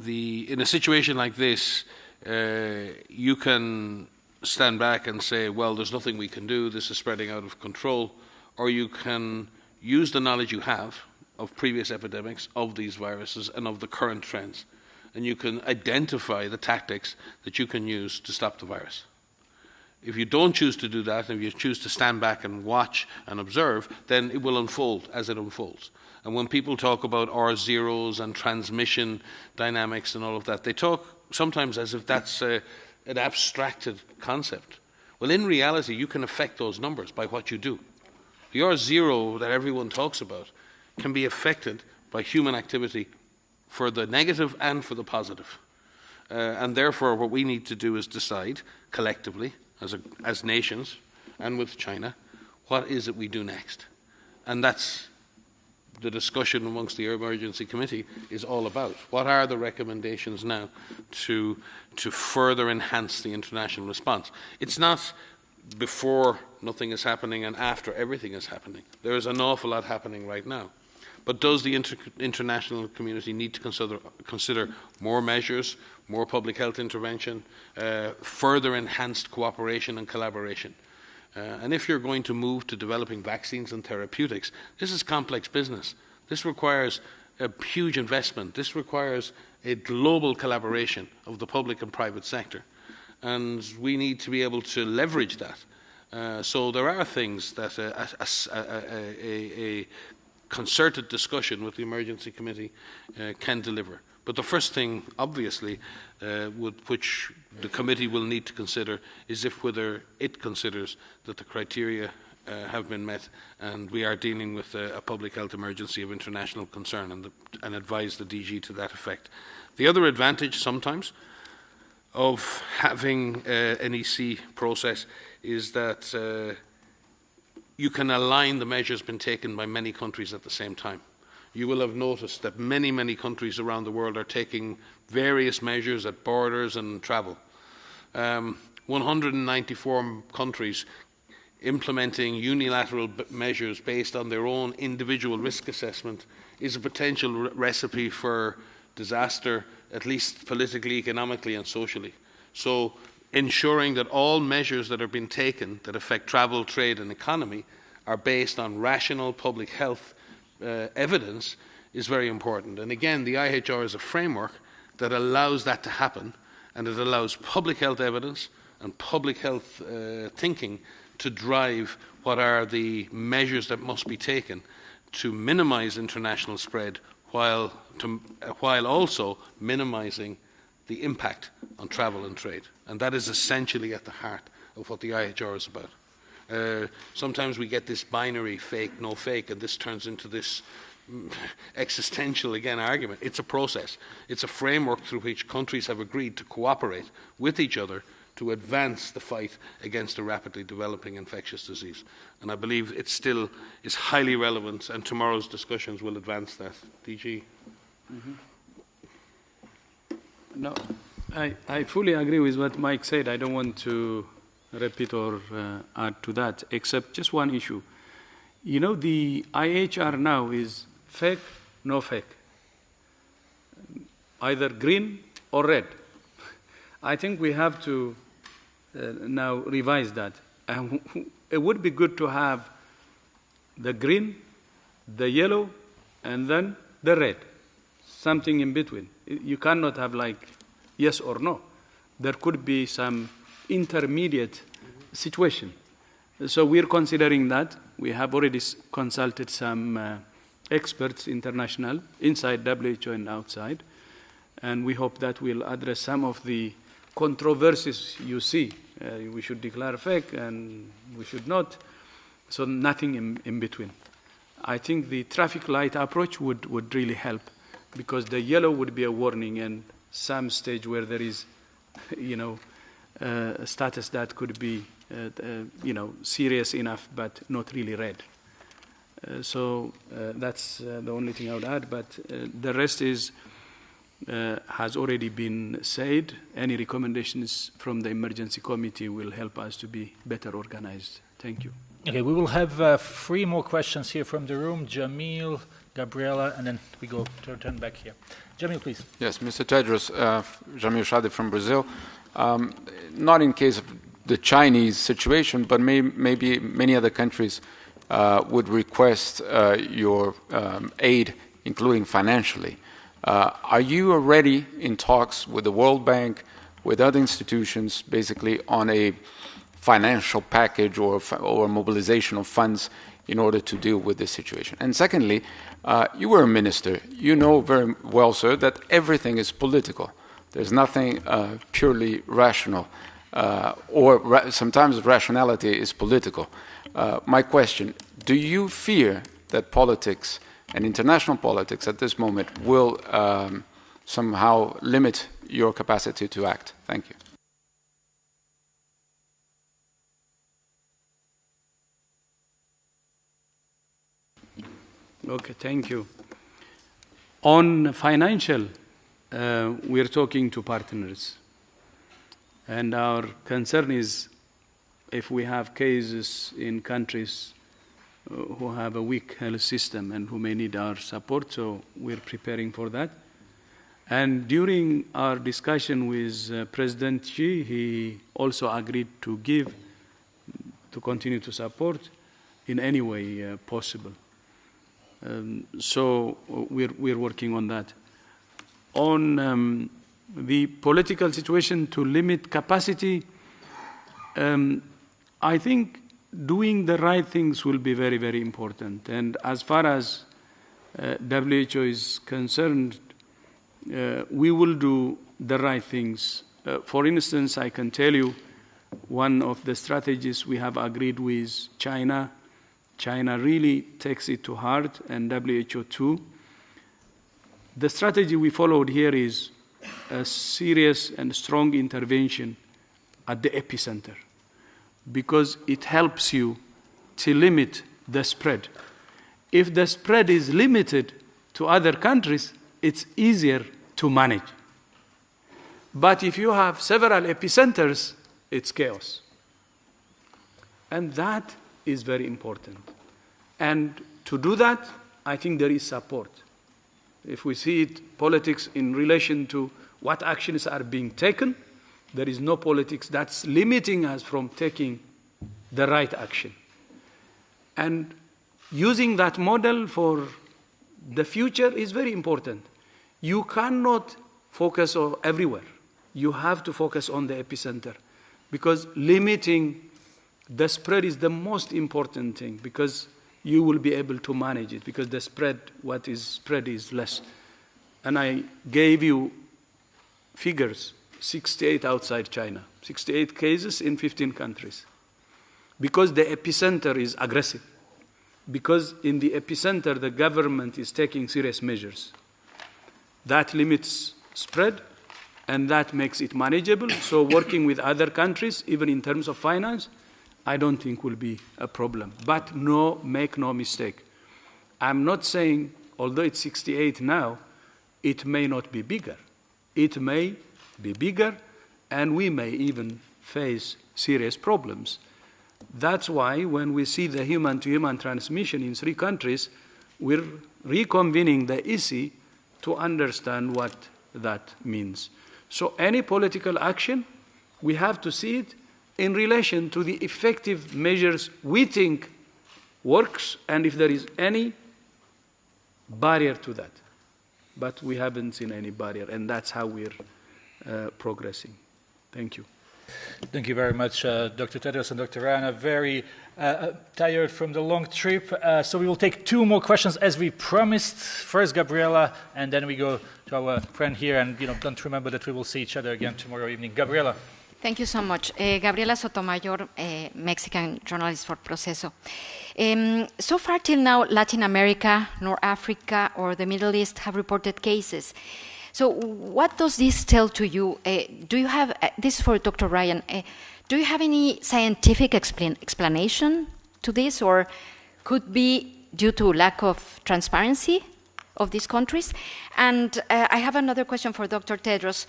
in a situation like this, you can stand back and say, well, there's nothing we can do, this is spreading out of control, or you can use the knowledge you have of previous epidemics, of these viruses, and of the current trends, and you can identify the tactics that you can use to stop the virus. If you don't choose to do that, and if you choose to stand back and watch and observe, then it will unfold as it unfolds. And when people talk about R0s and transmission dynamics and all of that, they talk sometimes as if that's an abstracted concept. Well, in reality, you can affect those numbers by what you do. The R0 that everyone talks about can be affected by human activity for the negative and for the positive. And therefore, what we need to do is decide collectively, as nations and with China, what is it we do next? And that's the discussion amongst the emergency committee is all about. What are the recommendations now to further enhance the international response? It's not before nothing is happening and after everything is happening. There is an awful lot happening right now. But does the international community need to consider more measures, more public health intervention, further enhanced cooperation and collaboration? And if you're going to move to developing vaccines and therapeutics, this is complex business. This requires a huge investment. This requires a global collaboration of the public and private sector. And we need to be able to leverage that. So there are things that a concerted discussion with the emergency committee can deliver. But the first thing, obviously, which the committee will need to consider is whether it considers that the criteria have been met and we are dealing with a public health emergency of international concern, and advise the DG to that effect. The other advantage sometimes of having an EC process is that you can align the measures being taken by many countries at the same time. You will have noticed that many, many countries around the world are taking various measures at borders and travel. 194 countries implementing unilateral measures based on their own individual risk assessment is a potential recipe for disaster, at least politically, economically and socially. So ensuring that all measures that are being taken that affect travel, trade and economy are based on rational public health evidence is very important. And again, the IHR is a framework that allows that to happen, and it allows public health evidence and public health thinking to drive what are the measures that must be taken to minimize international spread while also minimizing the impact on travel and trade. And that is essentially at the heart of what the IHR is about. Sometimes we get this binary fake, no fake, and this turns into this existential, again, argument. It's a process. It's a framework through which countries have agreed to cooperate with each other to advance the fight against a rapidly developing infectious disease. And I believe it still is highly relevant, and tomorrow's discussions will advance that. DG? No, I fully agree with what Mike said. I don't want to repeat or add to that, except just one issue. You know, the IHR now is fake, no fake. Either green or red. I think we have to now revise that. And it would be good to have the green, the yellow, and then the red. Something in between. You cannot have like yes or no. There could be some intermediate situation. So we're considering that. We have already consulted some experts, international, inside WHO and outside, and we hope that will address some of the controversies you see. We should declare fake and we should not, so nothing in between. I think the traffic light approach would really help, because the yellow would be a warning and some stage where there is, a status that could be, serious enough, but not really red. So that's the only thing I would add, but the rest is has already been said. Any recommendations from the emergency committee will help us to be better organized. Thank you. Okay, we will have 3 more questions here from the room. Jamil, Gabriela, and then we go to turn back here. Jamil, please. Yes, Mr. Tedros, Jamil Shadi from Brazil. Not in case of the Chinese situation, but maybe many other countries would request your aid, including financially. Are you already in talks with the World Bank, with other institutions, basically on a financial package or mobilization of funds in order to deal with this situation? And secondly, you were a minister. You know very well, sir, that everything is political. There's nothing purely rational, sometimes rationality is political. My question, do you fear that politics and international politics at this moment will somehow limit your capacity to act? Thank you. Okay, thank you. On financial, we're talking to partners. And our concern is if we have cases in countries who have a weak health system and who may need our support, so we're preparing for that. And during our discussion with President Xi, he also agreed to continue to support in any way possible. So we're working on that. On the political situation to limit capacity, I think doing the right things will be very, very important. And as far as WHO is concerned, we will do the right things. For instance, I can tell you one of the strategies we have agreed with China. China really takes it to heart, and WHO too. The strategy we followed here is a serious and strong intervention at the epicenter, because it helps you to limit the spread. If the spread is limited to other countries, it's easier to manage. But if you have several epicenters, it's chaos. And that is very important. And to do that, I think there is support. If we see it, politics in relation to what actions are being taken, there is no politics that's limiting us from taking the right action. And using that model for the future is very important. You cannot focus everywhere. You have to focus on the epicenter, because limiting the spread is the most important thing, because you will be able to manage it, because the spread, what is spread is less. And I gave you figures, 68 outside China, 68 cases in 15 countries, because the epicenter is aggressive. because in the epicenter, the government is taking serious measures. That limits spread, and that makes it manageable. So working with other countries, even in terms of finance, I don't think will be a problem. But make no mistake. I'm not saying, although it's 68 now, it may not be bigger. It may be bigger, and we may even face serious problems. That's why when we see the human-to-human transmission in 3 countries, we're reconvening the EC to understand what that means. So any political action, we have to see it in relation to the effective measures we think works, and if there is any barrier to that. But we haven't seen any barrier, and that's how we're progressing. Thank you. Thank you very much, Dr. Tedros and Dr. Rana. Very tired from the long trip. So we will take 2 more questions as we promised. First, Gabriela, and then we go to our friend here. And don't remember that we will see each other again tomorrow evening. Gabriela. Thank you so much. Gabriela Sotomayor, Mexican journalist for Proceso. So far till now, Latin America, North Africa, or the Middle East have reported cases. So what does this tell to you? Do you have, this is for Dr. Ryan, do you have any scientific explanation to this, or could be due to lack of transparency of these countries? And I have another question for Dr. Tedros.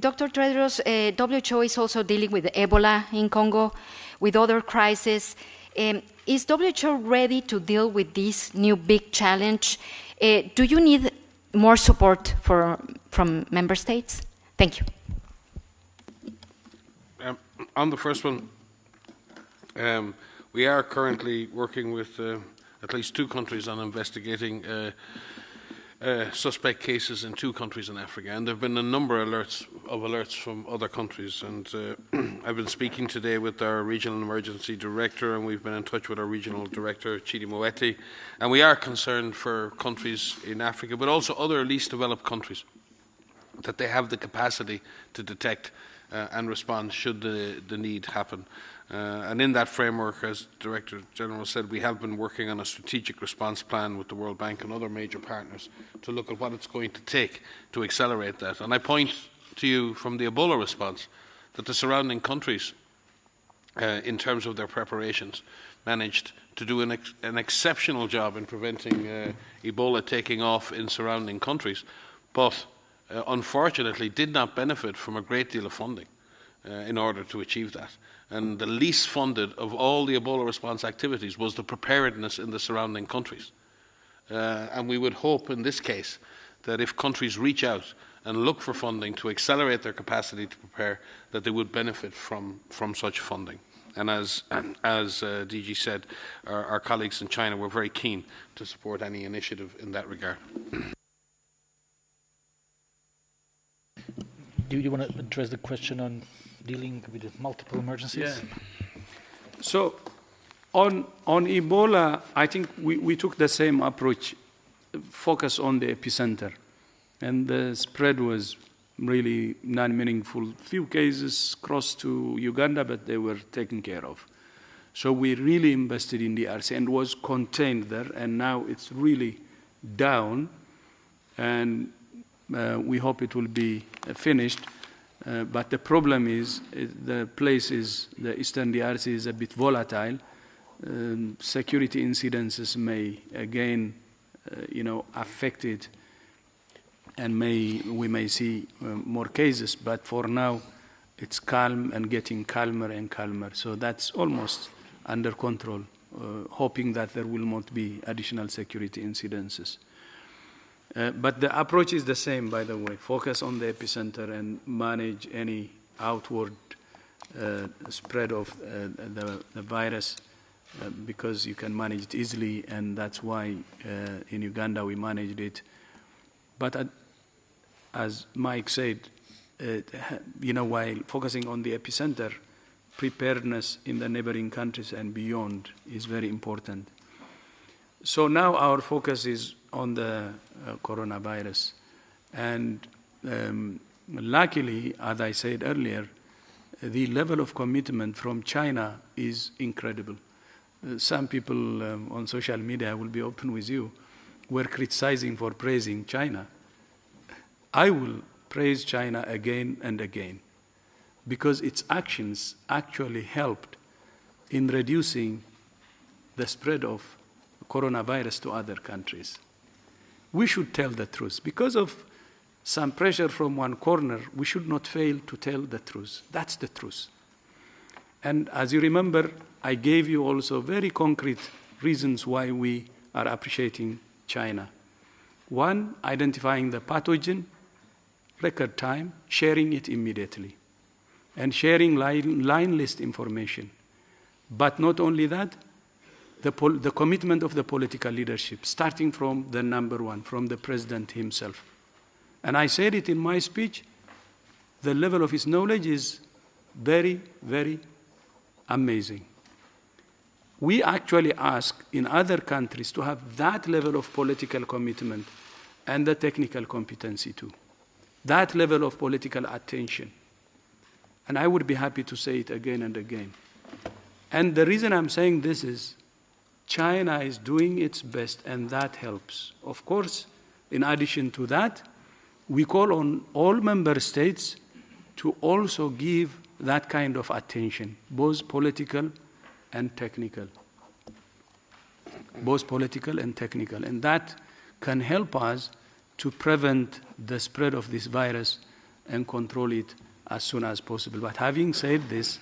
Dr. Tedros, WHO is also dealing with Ebola in Congo, with other crises. Is WHO ready to deal with this new big challenge? Do you need more support from member states? Thank you. On the first one, we are currently working with at least 2 countries on investigating suspect cases in 2 countries in Africa, and there have been a number of alerts from other countries. And I've been speaking today with our regional emergency director, and we've been in touch with our regional director, Chidi Moeti, and we are concerned for countries in Africa, but also other least developed countries, that they have the capacity to detect and respond should the need happen. And in that framework, as Director General said, we have been working on a strategic response plan with the World Bank and other major partners to look at what it's going to take to accelerate that. And I point to you from the Ebola response that the surrounding countries, in terms of their preparations, managed to do an exceptional job in preventing Ebola taking off in surrounding countries, but unfortunately did not benefit from a great deal of funding in order to achieve that. And the least funded of all the Ebola response activities was the preparedness in the surrounding countries. And we would hope in this case that if countries reach out and look for funding to accelerate their capacity to prepare, that they would benefit from such funding. And as DG said, our colleagues in China were very keen to support any initiative in that regard. Do you want to address the question on dealing with multiple emergencies? Yeah. So on Ebola, I think we took the same approach, focus on the epicenter. And the spread was really non-meaningful. Few cases crossed to Uganda, but they were taken care of. So we really invested in DRC and was contained there, and now it's really down, and we hope it will be finished. But the problem is the Eastern DRC is a bit volatile. Security incidences may again, affect it, and we may see more cases. But for now, it's calm and getting calmer and calmer. So that's almost under control, hoping that there will not be additional security incidences. But the approach is the same, by the way. Focus on the epicenter and manage any outward spread of the virus because you can manage it easily, and that's why in Uganda we managed it. But as Mike said, while focusing on the epicenter, preparedness in the neighboring countries and beyond is very important. So now our focus is on the coronavirus. And luckily, as I said earlier, the level of commitment from China is incredible. some people on social media, I will be open with you, were criticizing for praising China. I will praise China again and again because its actions actually helped in reducing the spread of coronavirus to other countries. We should tell the truth. Because of some pressure from one corner, we should not fail to tell the truth. That's the truth. And as you remember, I gave you also very concrete reasons why we are appreciating China. One, identifying the pathogen, record time, sharing it immediately, and sharing line list information. But not only that, the commitment of the political leadership, starting from the number one, from the president himself. And I said it in my speech, the level of his knowledge is very, very amazing. We actually ask in other countries to have that level of political commitment and the technical competency too. That level of political attention. And I would be happy to say it again and again. And the reason I'm saying this is China is doing its best, and that helps. Of course, in addition to that, we call on all member states to also give that kind of attention, both political and technical. Both political and technical. And that can help us to prevent the spread of this virus and control it as soon as possible. But having said this,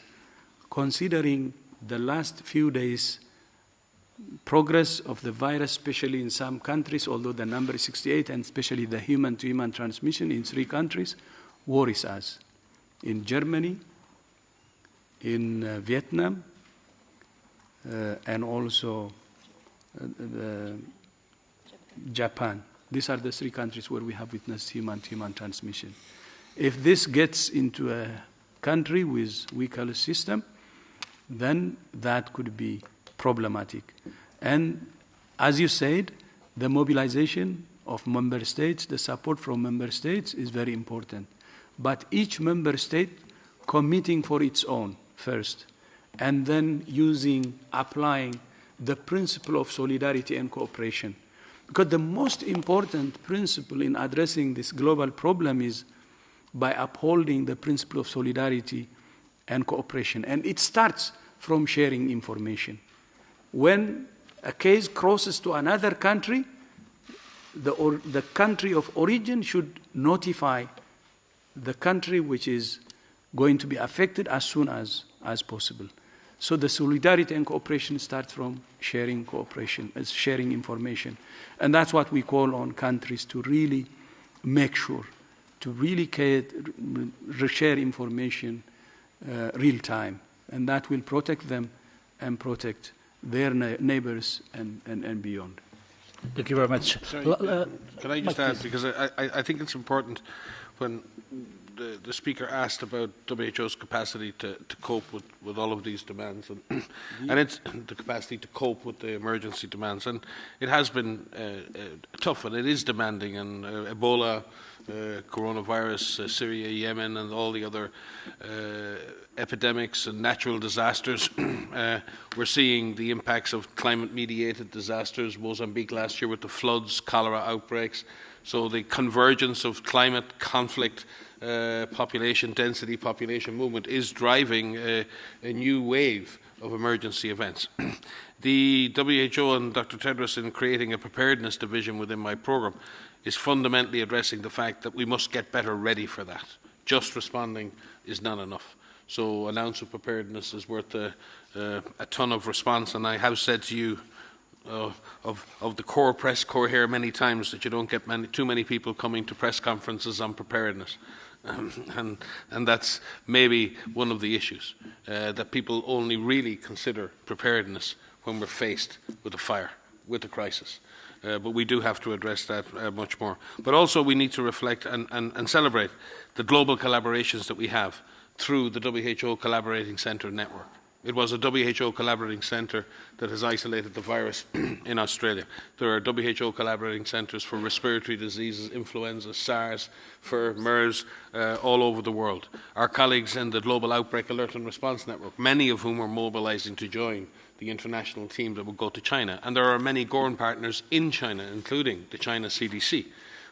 considering the last few days' progress of the virus, especially in some countries, although the number is 68, and especially the human-to-human transmission in 3 countries, worries us. In Germany, in Vietnam, and also Japan. These are the 3 countries where we have witnessed human-to-human transmission. If this gets into a country with weaker system, then that could be problematic. And as you said, the mobilization of member states, the support from member states is very important. But each member state committing for its own first, and then applying the principle of solidarity and cooperation. Because the most important principle in addressing this global problem is by upholding the principle of solidarity and cooperation. And it starts from sharing information. When a case crosses to another country, the country of origin should notify the country which is going to be affected as soon as possible. So the solidarity and cooperation starts from sharing sharing information. And that's what we call on countries to really make sure, to really share information real time. And that will protect them and protect their neighbors and beyond. Thank you very much. Sorry, can I just add, because I think it's important when the speaker asked about WHO's capacity to cope with all of these demands, and it's the capacity to cope with the emergency demands. And it has been tough, and it is demanding, and Ebola, coronavirus, Syria, Yemen, and all the other epidemics and natural disasters. We're seeing the impacts of climate-mediated disasters, Mozambique last year with the floods, cholera outbreaks. So the convergence of climate, conflict, population density, population movement is driving a new wave of emergency events. The WHO and Dr. Tedros, in creating a preparedness division within my programme, is fundamentally addressing the fact that we must get better ready for that. Just responding is not enough. So an ounce of preparedness is worth a ton of response. And I have said to you of the core press corps here many times that you don't get too many people coming to press conferences on preparedness. And that's maybe one of the issues, that people only really consider preparedness when we're faced with a fire, with a crisis. But we do have to address that much more. But also we need to reflect and celebrate the global collaborations that we have through the WHO Collaborating Centre network. It was a WHO collaborating centre that has isolated the virus in Australia. There are WHO collaborating centres for respiratory diseases, influenza, SARS, for MERS, all over the world. Our colleagues in the Global Outbreak Alert and Response Network, many of whom are mobilising to join the international team that will go to China. And there are many Gorn partners in China, including the China CDC,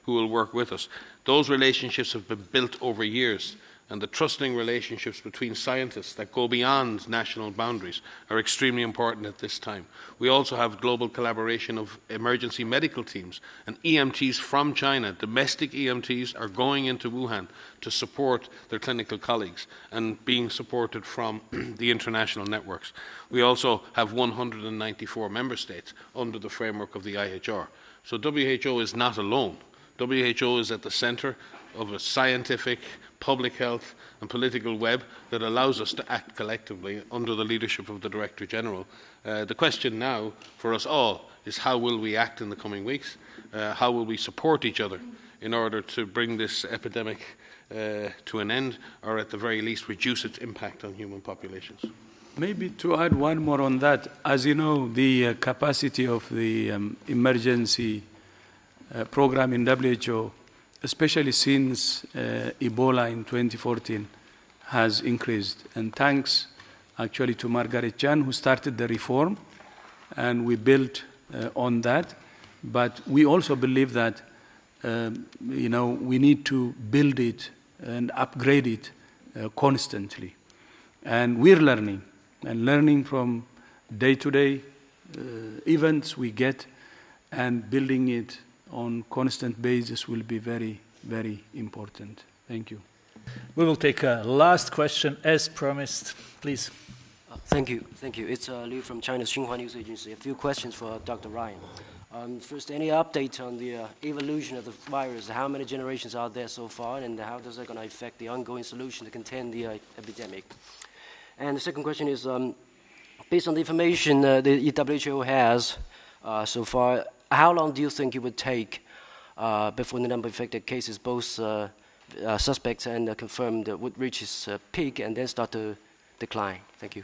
who will work with us. Those relationships have been built over years, and the trusting relationships between scientists that go beyond national boundaries are extremely important at this time. We also have global collaboration of emergency medical teams, and EMTs from China, domestic EMTs, are going into Wuhan to support their clinical colleagues and being supported from the international networks. We also have 194 member states under the framework of the IHR. So WHO is not alone. WHO is at the centre of a scientific, public health and political web that allows us to act collectively under the leadership of the Director General. The question now for us all is how will we act in the coming weeks? How will we support each other in order to bring this epidemic to an end, or at the very least reduce its impact on human populations? Maybe to add one more on that, as you know, the capacity of the emergency program in WHO, especially since Ebola in 2014, has increased. And thanks actually to Margaret Chan, who started the reform, and we built on that. But we also believe that we need to build it and upgrade it constantly. And we're learning from day-to-day events we get, and building it on constant basis will be very, very important. Thank you. We will take a last question as promised. Please. Thank you. Thank you. It's Liu from China's Xinhua News Agency. A few questions for Dr. Ryan. First, any update on the evolution of the virus? How many generations are there so far, and how does that going to affect the ongoing solution to contain the epidemic? And the second question is, based on the information the WHO has so far, how long do you think it would take before the number of affected cases, both suspects and confirmed, would reach its peak and then start to decline? Thank you.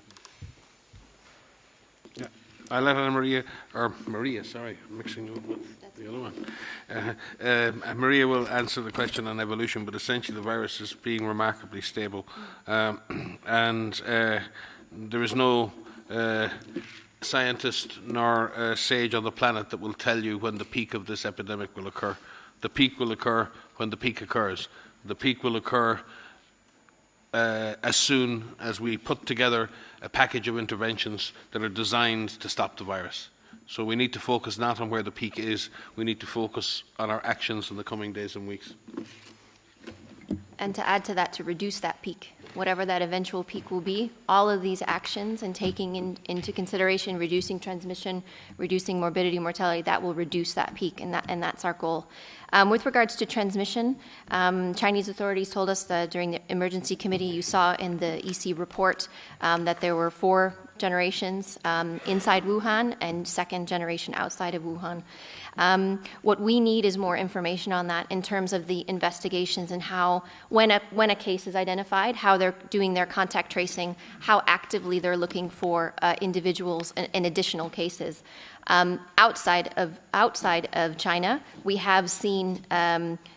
Yeah. I'll let Maria, sorry, I'm mixing it up with the other one. Maria will answer the question on evolution, but essentially the virus is being remarkably stable. And there is no scientist nor sage on the planet that will tell you when the peak of this epidemic will occur. The peak will occur when the peak occurs. The peak will occur as soon as we put together a package of interventions that are designed to stop the virus. So we need to focus not on where the peak is, we need to focus on our actions in the coming days and weeks. And to add to that, to reduce that peak, whatever that eventual peak will be, all of these actions and taking into consideration reducing transmission, reducing morbidity, mortality, that will reduce that peak, and that's our goal. With regards to transmission, Chinese authorities told us that during the emergency committee, you saw in the EC report that there were 4 generations inside Wuhan and second generation outside of Wuhan. What we need is more information on that in terms of the investigations and how, when a case is identified, how they're doing their contact tracing, how actively they're looking for individuals in additional cases. Outside of China, we have seen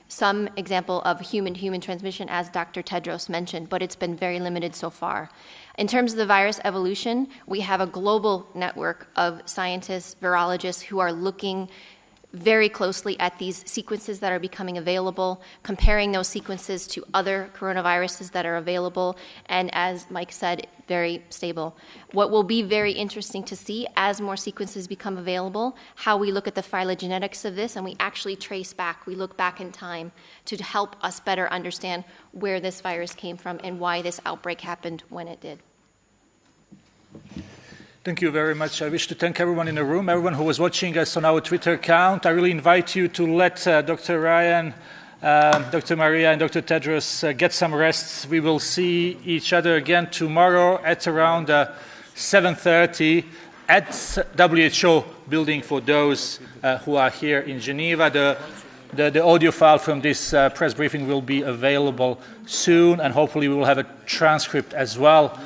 some example of human-to-human transmission, as Dr. Tedros mentioned, but it's been very limited so far. In terms of the virus evolution, we have a global network of scientists, virologists who are looking very closely at these sequences that are becoming available, comparing those sequences to other coronaviruses that are available, and as Mike said, very stable. What will be very interesting to see as more sequences become available, how we look at the phylogenetics of this, and we actually trace back, we look back in time to help us better understand where this virus came from and why this outbreak happened when it did. Thank you very much. I wish to thank everyone in the room, everyone who was watching us on our Twitter account. I really invite you to let Dr. Ryan, Dr. Maria, and Dr. Tedros get some rest. We will see each other again tomorrow at around 7:30 at WHO building for those who are here in Geneva. The audio file from this press briefing will be available soon, and hopefully we will have a transcript as well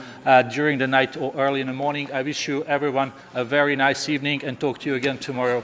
during the night or early in the morning. I wish you everyone a very nice evening and talk to you again tomorrow.